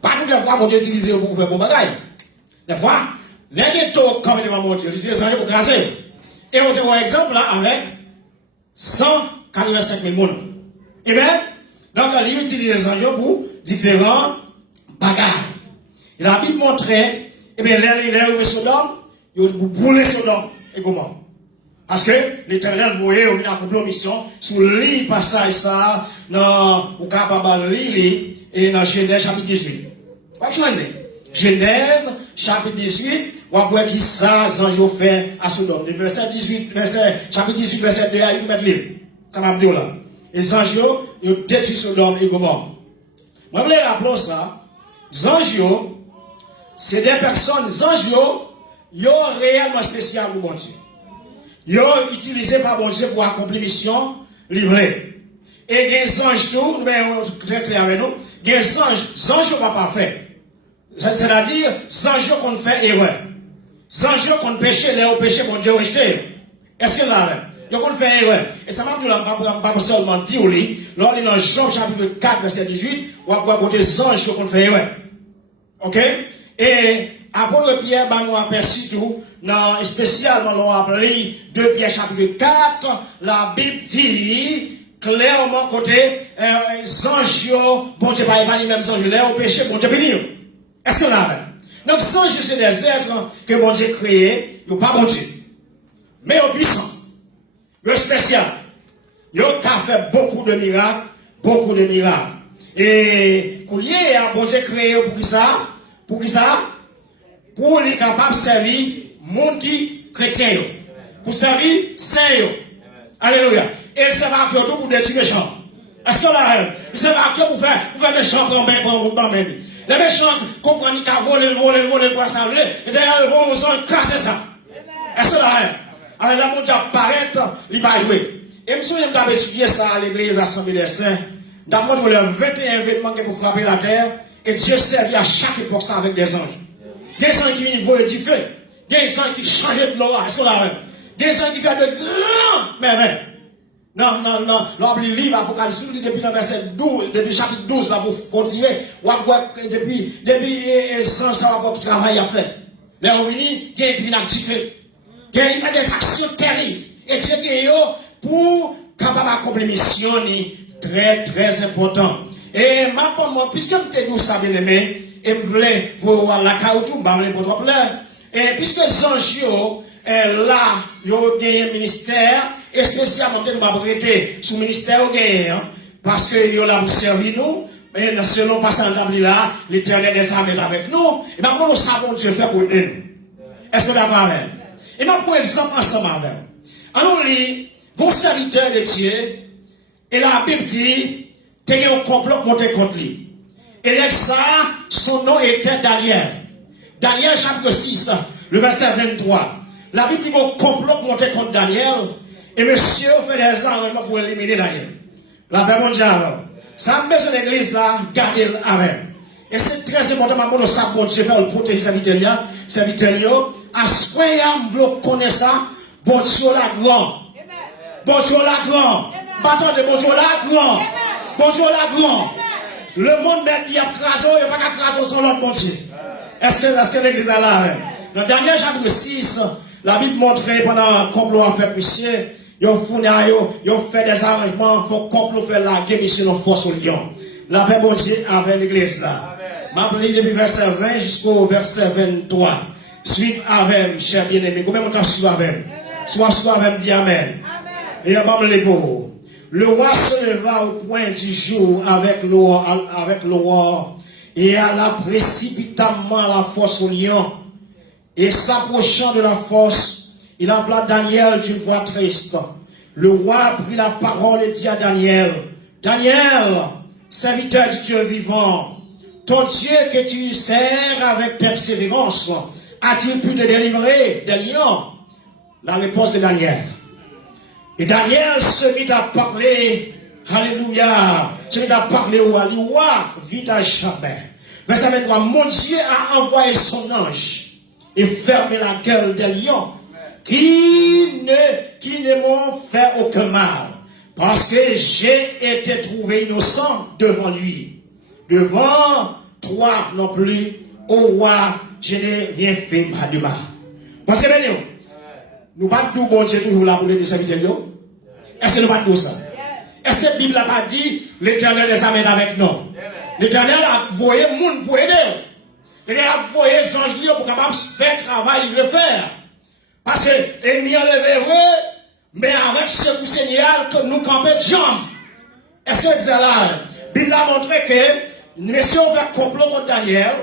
Pas toutes les fois, mon Dieu utilise le pour faire bon bagaille. Des fois, les taux, comme il va monter, utilise les anges pour crasser. Et on te voit un exemple là avec 185 000 personnes. Amen. Donc, il utilise les anges pour différents bagailles. Et la Bible montrait, eh bien, les ouvriers Sodome, ils ont brûlé Sodome et Gomorrhe. Parce que l'Éternel voyait, on a accompli une mission, sous le passage ça, dans, au capable lire, et dans Genèse chapitre 18. Pas Genèse chapitre 18, on voit qui ça, Zanjo fait à Sodome. Verset 18, chapitre 18, verset 2, il met l'île. Ça m'a dit là. Et Zanjo, il détruit Sodome et Gomorrhe. Moi, je voulais rappeler ça. Zanjo, c'est des personnes, Zanjo, ils sont réellement spéciales pour mon Dieu. Ils ont utilisé par bon Dieu pour accomplir mission livrée. Et les anges tout, nous très clair avec nous, les anges pas parfait. C'est-à-dire, anges qu'on fait erreur. Anges qu'on péché, les péché, bon Dieu rejeté. Est-ce que là, ils qu'on fait erreur. Et ça m'a dit, pas seulement dire, lors dans Jean chapitre 4, verset 18, on va voir côté anges qu'on fait erreur. Ok? Et Apôtre Pierre, nous aperçu tout, spécialement, l'on appelé 2 Pierre chapitre 4, la Bible dit, clairement, côté, anges, bon Dieu, pas les mêmes anges, là, au péché, bon Dieu, béni. Est-ce que là, donc, anges, c'est des êtres que bon Dieu créé, ils pas bon Dieu. Mais au puissant, le spécial, ils ont fait beaucoup de miracles, Et, qu'on y est, bon Dieu créé pour qui ça? Pour les capables de servir monde qui chrétien, pour servir saint. Alléluia. Et ça va que tout pour détruire les méchants. Est-ce que là, ça va que pour faire méchants pour même. Les méchants comprennent qu'ils voler pour assembler, et d'ailleurs, ils vont casser ça. Est-ce que là, alors là, mon Dieu apparaît, il va jouer. Et je me souviens d'avoir étudié ça à l'église Assemblée des Saints. Dans le monde, il y a 21 événements qui pour frapper la terre, et Dieu servit à chaque époque ça avec des anges. Des anges qui viennent voler du feu, des anges qui changent de l'eau, est-ce qu'on l'a vu? Des anges qui font de grands merveilles. Non, l'homme lit livre Apocalypse, depuis le verset 12, depuis chapitre 12, là, pour continuer, depuis, sans savoir qui travaille à faire. Là, on vient, il y a qui vient activer. Il fait des actions terribles. Et Dieu qui est pour capable d'accomplir mission, très important. Et maintenant, puisque je t'ai dit ça, bien aimé, et je voulais voir la caoutchouc, pour trop plein. Et puisque Sanjio est là, il y a un ministère, et spécialement, nous avons arrêté sous ministère, parce qu'il y a là pour servir nous, et selon passant là, l'Éternel des armées est avec nous, et maintenant, nous savons Dieu fait pour aider nous. Est-ce que vous d'accord avec? Et maintenant, pour exemple, ensemble avec. Alors, bon serviteur de Dieu, et la Bible dit, qu'il y a un complot monté contre lui. Et là, ça, son nom était Daniel. Daniel, chapitre 6, le verset 23. La Bible dit qu'il y a un complot monté contre Daniel. Et monsieur fait des arrangements pour éliminer Daniel. La paix mondiale. Ça a besoin de l'église là, garder avec. Et c'est très important pour nous savoir bon Dieu faire protéger ces vitaliens. À ce moment-là, vous connaissez ça, bon Dieu la grand. Bon Dieu la grand. Bâton de bon Dieu la grand. Bon Dieu la grand. Le monde même qui a crasé, il n'y a pas qu'à craser sur l'autre bon Dieu. Est-ce que l'église est là? Dans Daniel chapitre 6, la Bible montrait pendant le complot a fait monsieur, ils ont fait des arrangements, il faut complot faire la guerre ici dans force au lion. La paix bon Dieu avec l'église là. Je vais depuis verset 20 jusqu'au verset 23. Suivez avec, cher bien-aimé. Combien de temps suivez avec? Soit avec, dit Amen. Et on va les pauvres. Le roi se leva au point du jour avec l'aurore et alla précipitamment à la fosse au lion. Et s'approchant de la fosse, il appela Daniel d'une voix triste. Le roi prit la parole et dit à Daniel, Daniel, serviteur du Dieu vivant, ton Dieu que tu sers avec persévérance, a-t-il pu te délivrer des lions? La réponse de Daniel. Et Daniel se mit à parler, alléluia, se mit à parler au roi, vite à jamais. Verset 23, mon Dieu a envoyé son ange et fermé la gueule des lions qui ne m'ont fait aucun mal, parce que j'ai été trouvé innocent devant lui. Devant toi non plus, ô roi, je n'ai rien fait de mal. Parce que nous pas tout bon Dieu toujours là pour les serviteurs. Est-ce que nous pas tout ça? Est-ce que la Bible n'a pas dit l'Éternel les amène avec nous? L'Éternel a envoyé le monde pour aider. L'Éternel a envoyé les anges pour capable faire le travail, il le faire. Parce que l'ennemi a levé, mais avec ce coup Seigneur que nous campons de jambes. Est-ce que c'est là? La Bible a montré que messieurs ont fait complot contre Daniel,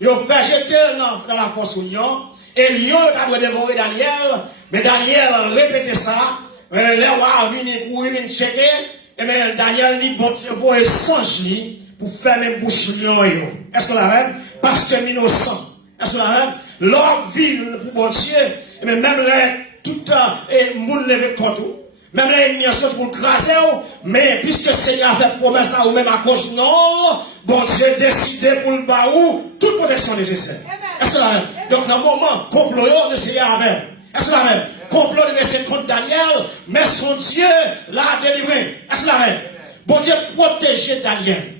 ils ont fait jeter dans la fosse au lion, et le lion a dévoré Daniel, mais Daniel a répété ça, les rois viennent courir, viennent checker, et bien Daniel dit, bon, tu vois, sans pour faire même bouche lion. Est-ce qu'on l'a fait? Parce que innocent. Est-ce qu'on l'a fait? L'homme vit pour bon Dieu, et même tout le monde levé contre vous. Même les ennemis sont pour craser, mais puisque le Seigneur a fait promesse à vous même à cause non, bon Dieu décidé pour le baou, toute protection nécessaire. Est-ce que là, donc dans le moment, complot, le Seigneur avait. Est-ce que là, complot de rester contre Daniel, mais son Dieu l'a délivré. Est-ce que là, bon Dieu protégeait Daniel.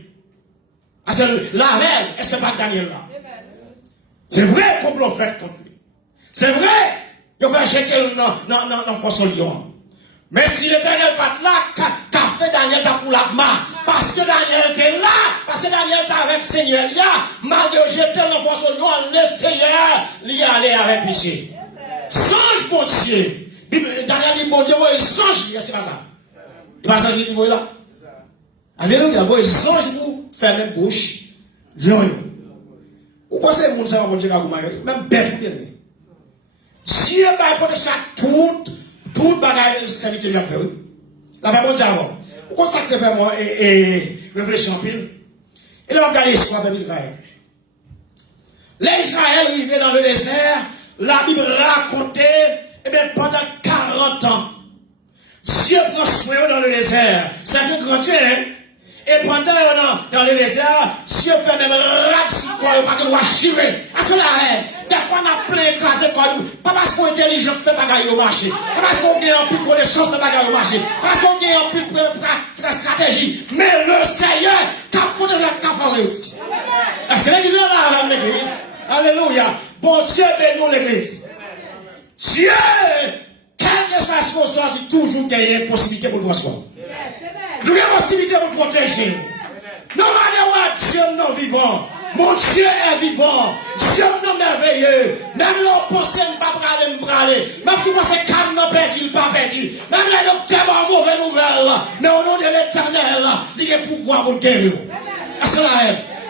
Est-ce que là, est-ce que pas Daniel là? C'est vrai qu'on l'a fait contre lui. C'est vrai qu'il va jeter dans force au lion. Mais si l'Éternel pas là, qu'a fait Daniel pour la main, parce que Daniel était là, parce que Daniel était avec le Seigneur, malgré jeter dans force au lion, le Seigneur, il y allait avec lui. Songe, mon Dieu. Daniel dit, mon Dieu, il songe, c'est pas ça. Il va changer de niveau là. Alléluia, il songe pour faire même bouche. Lion. Vous pensez que vous savez, mon Dieu, même bête ou bien. Dieu va apporter ça tout bagaille serviteur bien fait. La Bible dit avant. Vous pensez que c'est vraiment réfléchir en pile. Et là, on regarde l'histoire de l'Israël. L'Israël arrivé dans le désert, la Bible racontait, et bien pendant 40 ans, Dieu prend soin dans le désert. C'est un grand Dieu, hein? Et pendant dans le désert, Dieu fait même rats sur quoi, pas que nous chirer. À cela, des fois, on a plein écrasé quoi nous. Pas parce qu'on est intelligent, fait bagaille au marché. Pas parce qu'on gagne en plus de connaissance, fait bagaille au marché. Pas parce qu'on gagne en plus de stratégie. Mais le Seigneur, qui a protégé la café aussi. Est-ce que l'église est là, avec l'église? Alléluia. Bon Dieu, bénis l'église. Dieu, quelle que soit ce qu'on soit, c'est toujours gagner une possibilité pour nous asseoir. Nous avons une possibilité pour protéger. Non, Dieu non vivant. Mon Dieu est vivant. Dieu non merveilleux. Même l'on pense pas braler. Même si vous pensez calme non perdu, il pas perdu. Même les docteurs ont mauvaise nouvelle. Mais au nom de l'Éternel, il y a pouvoir pour le guérir.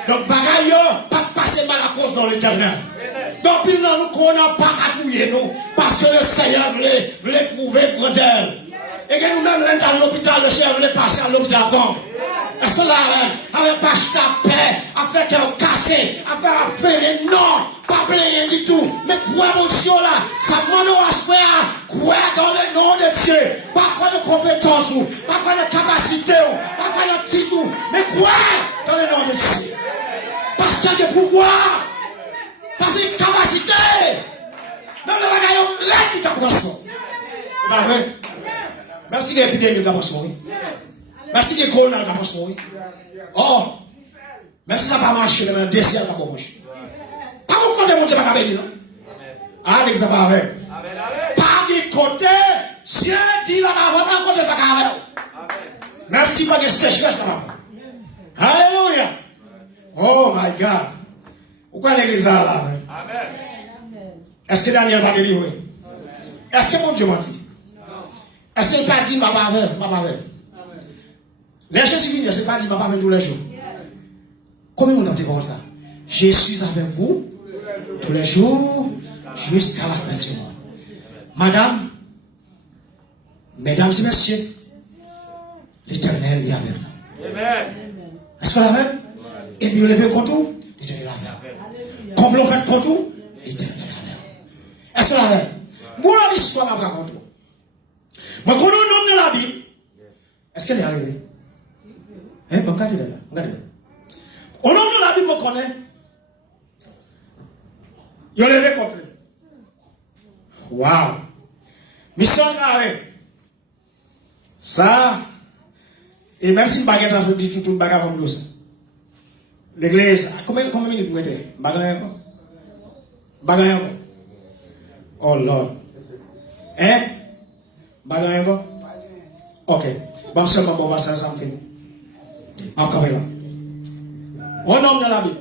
Donc, bagaille, pas passer mal à cause dans l'Éternel. Donc, il nous connaît pas à nous. Parce que le Seigneur voulait prouver grandeur. Et que nous-mêmes, nous à l'hôpital, le Seigneur voulait passer à l'hôpital. Bon. Est-ce que là, avec pas de paix, avec un cassé, avec un fait non, pas rien du tout. Mais quoi, mon Dieu, là, ça demande à se faire, quoi dans le nom de Dieu, pas quoi de compétence, pas quoi de capacité, pas quoi de titre, mais quoi dans le nom de Dieu. Parce qu'il y a des pouvoirs, parce qu'il y a une capacité, même le bagage, l'aide du capacité. C'est pas vrai? Merci qu'il y ait épidémie de capacité. Merci que corona n'a pas marché. Oh, même si ça n'a pas marché, mais le désert n'a pas marché. Pas mon côté, mon Dieu, pas de non? Ah, l'exemple ça pas avec. Pas du côté, Dieu dit là-bas, pas côté, pas avec. Merci pour que sécheresse là-bas. Alléluia. Oh my God. Pourquoi l'église là? Est-ce que Daniel va délivrer? Est-ce que mon Dieu m'a dit? Est-ce qu'il n'a pas dit, pas avec? Les choses finissent, ce n'est pas dit, ma pas tous les jours. Comment on entend comme ça? Je suis avec vous tous les jours jusqu'à la fin du monde. Madame, mesdames et messieurs, l'Éternel est avec nous. Est-ce que la même? Et mieux lever contre vous, l'Éternel est avec nous. Comme l'on fait contre vous, l'Éternel est avec nous. Est-ce que la même? Moi, l'histoire m'a contre vous. Mais quand on nomme de la Bible, est-ce qu'elle est arrivée? Regardez là. Au nom de la Bible, on connaît. Il a levé contre lui. Waouh. Mission grave. Ça. Et même si le baguette a dit tout le baguette comme ça. L'église, combien de minutes vous mettez? Baguette encore. Oh Lord. Hein? Baguette encore? Ok. Bon, seulement, bon, ça me finit. Encore là. On nomme dans la Bible.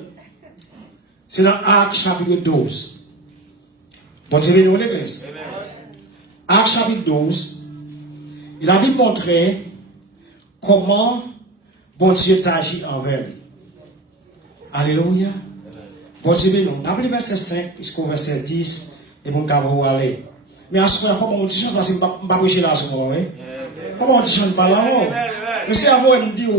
C'est dans Actes chapitre 12. Bon, c'est venu l'église. Actes chapitre 12. Il a Bible montré comment bon Dieu t'agit envers lui. Alléluia. Bon Dieu, non. Dans le verset 5 jusqu'au verset 10, et bon, quand vous allez. Mais à ce moment-là, il faut que je change parce que je ne vais pas prêcher là à ce moment-là. Comment on ne change pas là? Mais c'est à vous de me dire,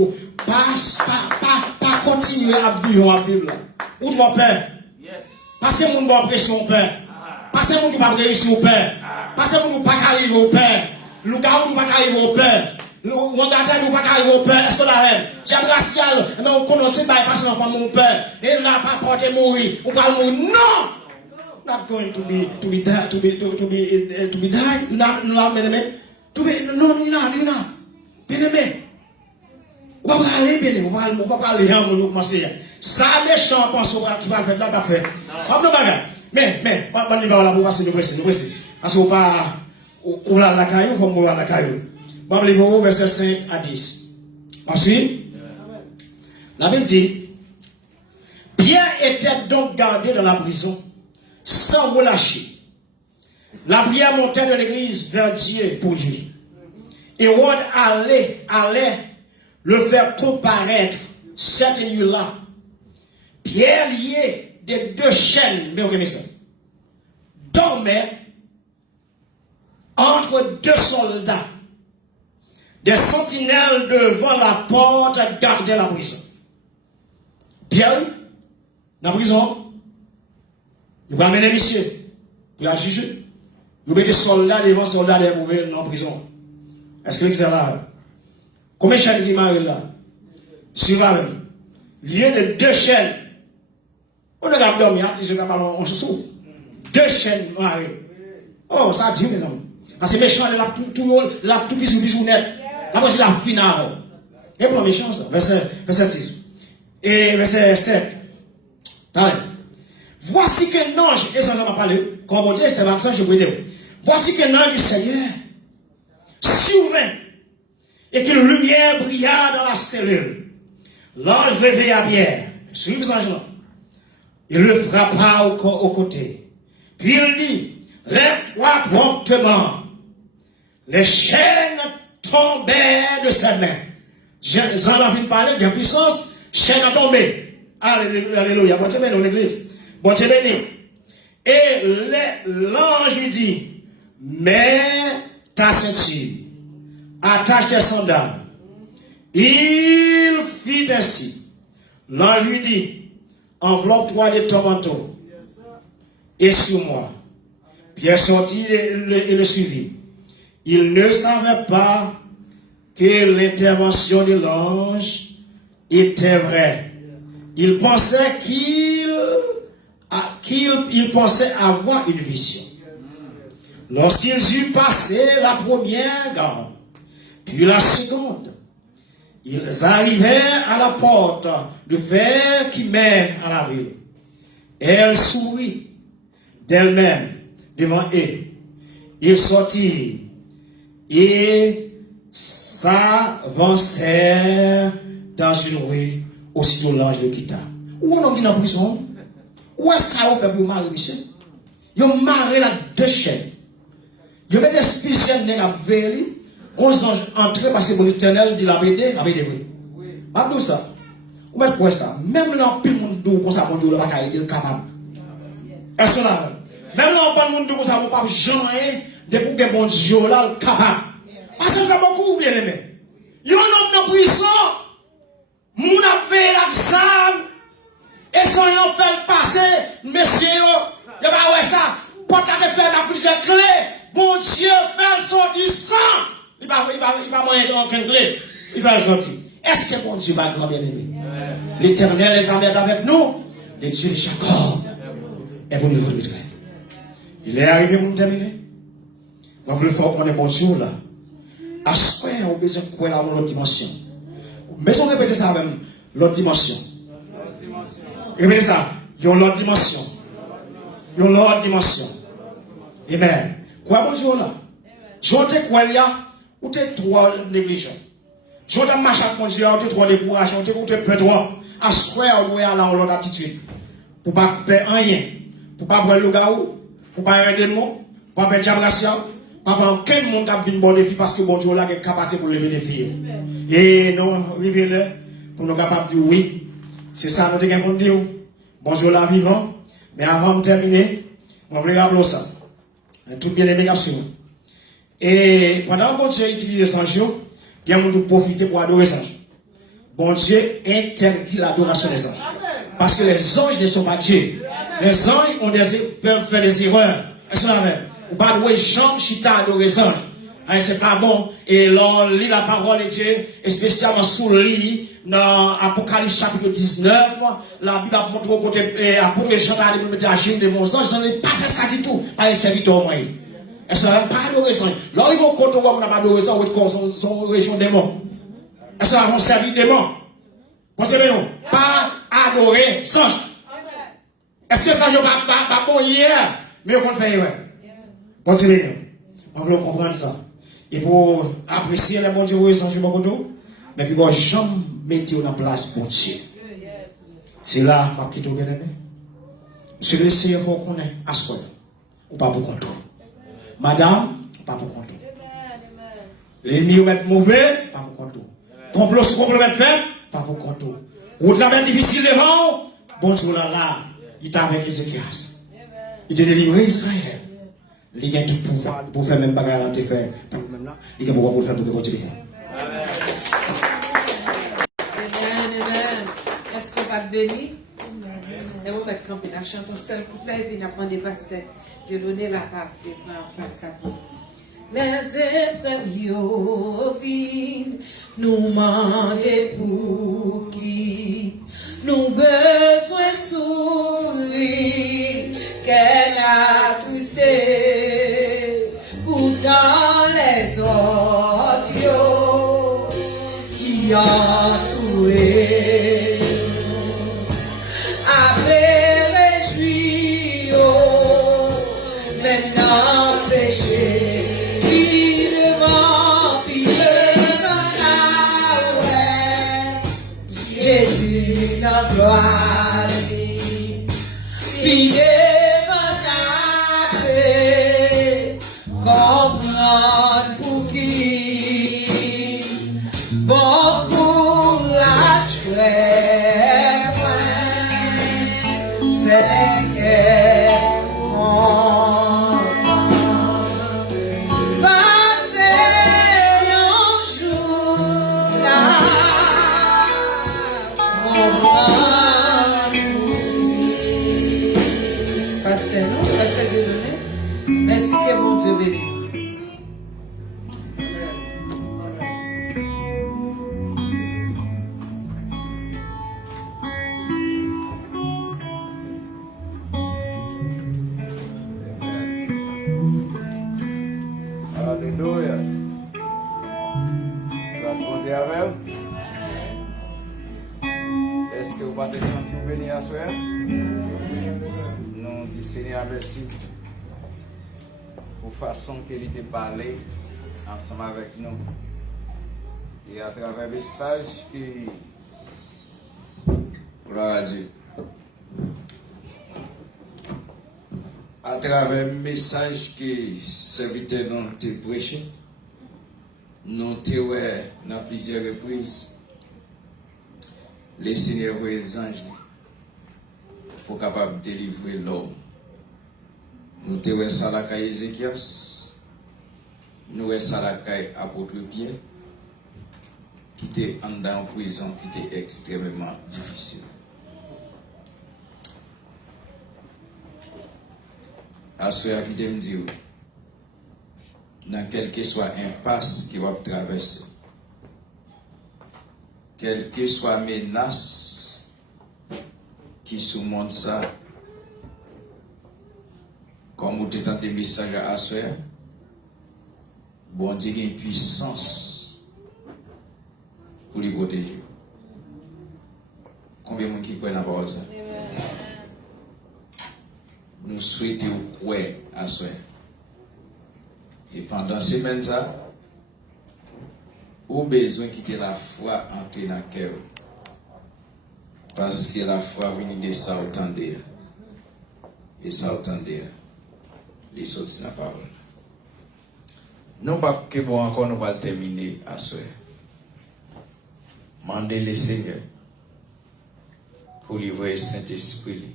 pas continuer à vivre là. Où tu vas peur? Parce que mon doit pression au père. Parce que mon doit pas réussir au père. Parce que mon doit pas arriver au père. Le gars doit pas arriver au père. Le gars doit pas arriver au père. Est-ce que la reine? J'ai racial, mais on connaît pas passer l'enfant mon père. Et là, pas porter mourir. On va mourir. Non! Not going to be die. Non, bien aimé. On va aller bien aimé. On va aller, on va aller, on va commencer. Ça, méchant, pense qui va le faire là, pas faire. Mais, on y va là pour passer de presser. Parce qu'on pas, ou la caillou, faut mourir la caillou. Bon, les mots, verset 5 à 10. Ensuite, la Bible dit, Pierre était donc gardé dans la prison, sans relâcher. La prière montait de l'église vers Dieu pour lui. Hérode allait le faire comparaître cette nuit-là. Pierre lié des deux chaînes, mais regardez ça, dormait entre deux soldats. Des sentinelles devant la porte gardaient la prison. Pierre, dans la prison, il va amener monsieur pour la juger. Il va mettre soldats devant soldats dans la prison. Est-ce que c'est là? Combien de chaînes qui marient là? Sur la même. Lié de deux chaînes. On ne regarde pas, on se souffre. Deux chaînes marient. Oh, ça dit, mes amis. Parce que méchant, la tout bisou net. Là, moi, c'est la finale. Et pour méchant, ça. Verset 6. Et verset 7. Allez. Voici qu'un ange, et ça, on va parler. Comme on dit, c'est l'accent, je vous dis. Voici qu'un ange du Seigneur survint et qu'une lumière brilla dans la cellule. L'ange réveilla Pierre. Suivez cet ange-là. Il le frappa au côté. Puis il dit, lève-toi promptement. Les chaînes tombaient de ses mains. J'en ai envie de parler de puissance, chaîne a tombé. Alléluia. Bon Dieu béni dans l'église. Bon Dieu béni. Et l'ange lui dit, mets ta ceinture, attache tes sandales. Il fit ainsi. L'ange lui dit, enveloppe-toi de ton manteau et sur moi. Pierre sortit et le suivit. Il ne savait pas que l'intervention de l'ange était vraie. Il pensait qu'il pensait avoir une vision. Lorsqu'ils eurent passé la première garde, puis la seconde, ils arrivèrent à la porte de fer qui mène à la ville. Elle sourit d'elle-même devant eux. Ils sortirent et s'avancèrent dans une rue. Aussitôt l'ange le quitta. Où on est dans la prison? Où est-ce que ça fait pour marier, monsieur? Ils ont marié la deux chaînes. Ils ont mis des spéciales dans la veille. 11 anges entrés parce que l'éternel dit la BD, la BD, oui. Pas tout ça. Vous mettez quoi ça? Même là, pile monde d'eau, comme ça, mon Dieu, il est capable. Est-ce là? Même là, on parle de monde d'eau, comme ça, on parle jamais de pour que mon Dieu, là, capable. Parce que ça beaucoup, bien aimé. Il y a un homme de prison, mon affaire l'examen, et son nom fait passer, monsieur, il va voir ça, porte la faire dans plusieurs clés, bon Dieu, fait sortir sans. Il va moyen aucune clé, il va le sortir. Est-ce que bon Dieu va grand bien aimé? L'Éternel les emmène avec nous, les dieux de Jacob, et pour nous remettre. Il est arrivé pour nous terminer. On veut faire prendre bon Dieu là. À ce point, on a besoin de quoi dans l'autre dimension. Mais on répète ça même, l'autre dimension. Répétez ça, il y a l'autre dimension. Il y a l'autre dimension. Amen. Quoi bon Dieu là? J'entends quoi il y a, ou t'es trop négligent. J'entends marcher avec mon Dieu, ou t'es trop découragé, ou t'es peu droit. À ce point, on doit aller dans l'autre attitude. Pour ne pas perdre rien. Pour ne pas boire le gaou. Pour ne pas aider le monde. Pour ne pas perdre la pas aucun monde qui a vu une bonne défi parce que bon Dieu là est capable pour lever des filles. Et nous arrivons là pour nous capables de dire oui. C'est ça nous devons dire. Bon Dieu là vivant. Mais avant de terminer, on va rappeler ça. Tout bien aimé garçon. Et pendant que bon Dieu utilise les anges, il y a monde profiter pour adorer les anges. Bon Dieu interdit l'adoration des anges. Parce que les anges ne sont pas Dieu. Les anges peuvent faire des erreurs. Est-ce que c'est ou pas de jambes chita adorer les anges. C'est pas bon. Et l'on lit la parole de Dieu, et spécialement sous le lit, dans Apocalypse chapitre 19, la Bible montre au côté, apôtre Jean a dit, me agir de mon ange, j'en ai pas fait ça du tout, pas un serviteur moyen. Est-ce que pas adorer les anges? Là, ils vont contre on n'a pas adorer les anges, son région des morts. Est-ce que on servir des morts? Pensez-vous, pas adorer sans. Est-ce que ça, je pas bon hier, mais on fait, ouais. Continuez. On veut comprendre ça. Et pour apprécier les bons Dieu, oui, sans je m'en mais puis, bon, jamais mettre en place pour Dieu. C'est là, ma petite bien-aimée. Monsieur le Seigneur, faut qu'on ait à soi. Ou pas pour compte. Madame, pas pour compte. L'ennemi mettre mauvais, pas pour compte. Complot mettre fait, pas pour compte. Route la même difficile devant, bon Dieu là, il t'a avec Ézéchias. Il t'a délivré Israël. Il a tout pouvoir pour faire même bagarre à te faire. Il a pouvoir pour faire pour continuer. Amen. Est-ce qu'on va te bénir? Et on va te camper la chanson seul couplet et puis on apprend des pasteurs. Dieu donne la passe et prend place ta peau. Les épreuves viennent nous demander pour qui nous besoin souffrir, qu'elle a twisté. Pourtant les autres qui entouré après les juillots, maintenant péché. Jésus, notre gloire, puis démonter, comprendre pour qui, bon courage, frère, fait qu'elle merci que bon Dieu bénisse. Alléluia. Grâce à Dieu avec vous. Est-ce que vous avez senti béni à soi? Nous disons Seigneur merci pour la façon qu'il était parlé ensemble avec nous. Et à travers le message qui. Gloire à Dieu. À travers le message que serviteur nous te prêché, nous avons dans plusieurs reprises les Seigneurs et les anges pour capable de délivrer l'homme. Nous avons ça la caille Ézéchias, nous avons ça la caille apôtre Pierre, qui était en prison, qui était extrêmement difficile. À ce qui me dit, dans quel que soit impasse qui va traverser, quelle que soit menace qui surmonte ça, comme vous êtes des messages à soi, bon Dieu a une puissance pour les protéger. Combien de gens qui croient dans la parole ça? Nous souhaitons croire à soi. Et pendant ces semaines, nous avons besoin de quitter la foi entrer dans le cœur. Parce que la foi vient de ça autant dire. Et ça autant dire. Les sorties de la parole. Non pas que bon encore nous allons terminer à soi. Mandez le Seigneur pour livrer le Saint-Esprit.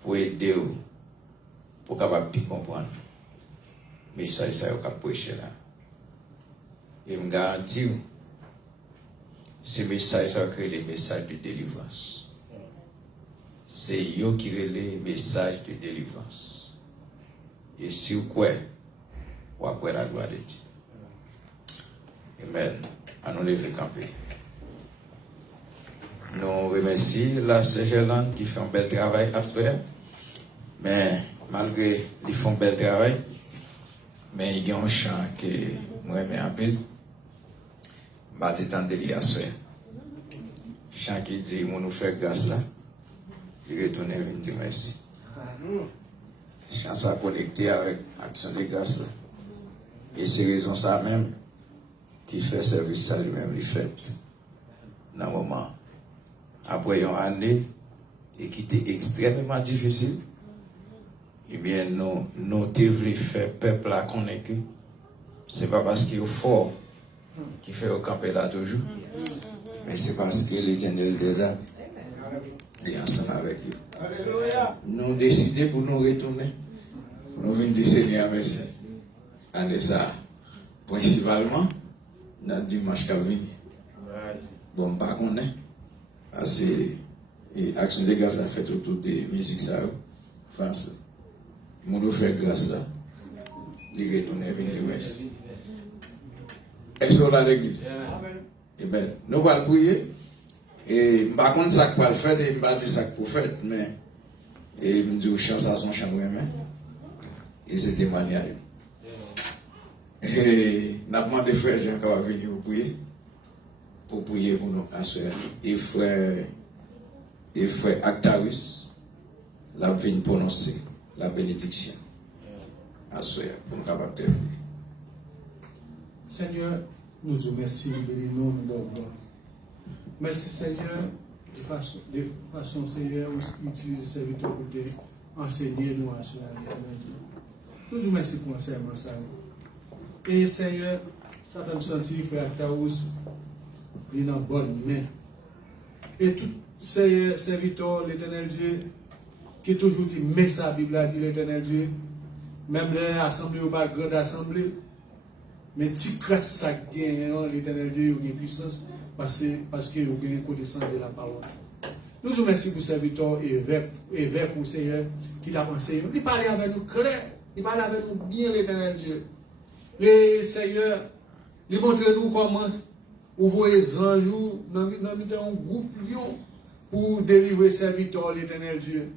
Pour aider vous, pour capable de comprendre. Mais ça, vous avez prêché là. Et je me garantis, ce message, ça va créer les messages de délivrance. C'est eux qui créent les messages de délivrance. Et si vous croyez, vous croyez la gloire de Dieu. Amen. À nous lever camper. Nous remercions la Saint-Gerland qui fait un bel travail à ce faire. Mais malgré qu'ils font un bel travail, mais il y a un chant que moi j'aime un peu. Je vais t'attendre à ce faire. chant qui dit, on nous fait grâce là. Il retourne et vient dire merci. Chant ça connecté avec action de grâce là. Et c'est raison ça même qui fait service ça lui-même, il fait dans le moment. Après une année, et qui était extrêmement difficile, eh bien, nous devons faire peuple à connaître que ce n'est pas parce qu'il est fort qu'il fait au camper là toujours, mais c'est parce que l'Éternel des âmes est ensemble avec eux. Nous décidons pour nous retourner, pour nous venir Seigneur merci. Et ça, principalement, dans le dimanche qui vient. Bon, pas qu'on est, parce que l'action de grâce a fait autour des musiques, ça, France. Nous faire grâce là, il retourne et venir merci. Est-ce qu'on a l'église? Eh bien, nous allons prier. Et par contre, ça va le faire, et je ne vais pas dire ça pour faire, mais je dis aux chants à son chambre, et c'est témoignage. Et nous avons demandé frère Jean qui va venir pour prier pour nous à soeur. Et frère Actarus, l'a venu prononcer la bénédiction à soeur pour nous capables de venir. Seigneur, nous disons merci, nous bénissons, nous donnons gloire. Merci Seigneur, de façon Seigneur, vous utilisez ces serviteurs pour enseigner nous à ce Nous disons merci pour l'enseignement ça. Et Seigneur, ça fait me sentir, frère Taous, il est dans bonne main. Et tout ces serviteurs, l'Éternel Dieu, qui toujours dit, mais sa Bible a dit l'Éternel Dieu, même les assemblées ou pas grande assemblée, mais si grâce ça gagne, l'Éternel Dieu, il y a une puissance, parce qu'il y a une connaissance de la parole. Nous vous remercions pour serviteur évêque pour Seigneur qui l'a pensé. Il parle avec nous clair, il parle avec nous bien l'Éternel Dieu. Et Seigneur, il montre nous comment vous voyez les anges dans un groupe lion pour délivrer serviteur l'Éternel Dieu.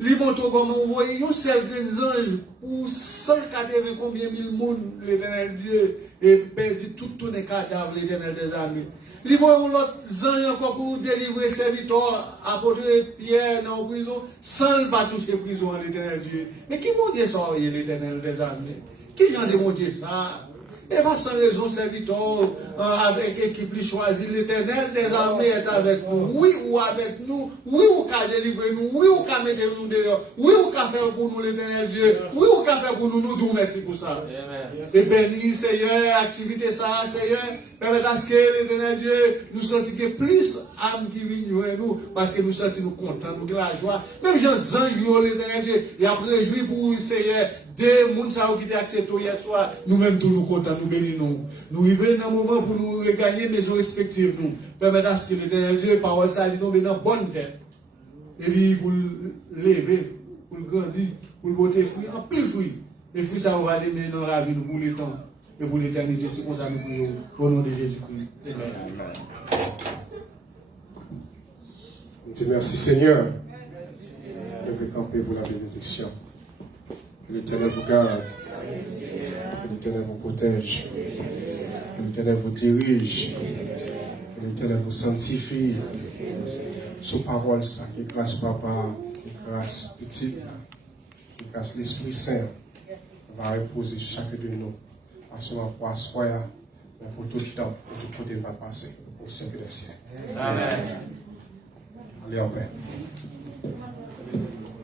Il montre comment vous voyez un seul ange pour 180 combien mille monde l'Éternel Dieu et perdu tout les cadavres l'Éternel des armées. Il voit l'autre ange encore pour délivrer serviteur, apporter Pierre dans la prison sans pas toucher prison l'Éternel Dieu. Mais qui mon Dieu ça l'Éternel des armées? Qui j'en demande ça? Et pas sans raison, serviteur, avec équipe choisie, l'Éternel des armées est avec nous. Oui, ou avec nous. Oui, ou qu'a délivré nous. Oui, ou qu'a mettre nous dehors. Oui, ou qu'a fait pour nous l'Éternel Dieu. Oui, ou qu'a fait pour nous. Nous disons merci pour ça. Et béni, Seigneur, activité ça, Seigneur. Permettez à ce que l'Éternel Dieu nous sentisse que plus âme qui vient nous, parce que nous sentons nous contents, nous de la joie. Même Jean-Jean, l'Éternel Dieu, il a réjoui pour Seigneur, des gens qui ont accepté hier soir, nous-mêmes tous nous contents, nous bénissons. Nous vivons dans un moment pour nous regagner maisons respectives. Nous permettez à ce que l'Éternel Dieu, parole ça, il tombe dans bonne terre. Et puis pour lever, pour grandir, pour porter fruit, en pile fruit. Et fruit ça, on va aller dans la vie pour le temps. Et pour l'éternité, c'est comme ça nous prions au nom de Jésus-Christ. Amen. Merci Seigneur. Je vais camper pour la bénédiction. Que l'Éternel vous garde. Que l'Éternel vous protège. Que l'Éternel vous dirige. Que l'Éternel vous sanctifie. Sous parole, ça, qui grâce Papa, qui grâce Petit, qui grâce l'Esprit Saint, va reposer sur chacun de nous. À ce moment pour asseoir, mais pour tout le temps, et tout côté va passer, au siècle des siècles. Amen. Allez en paix.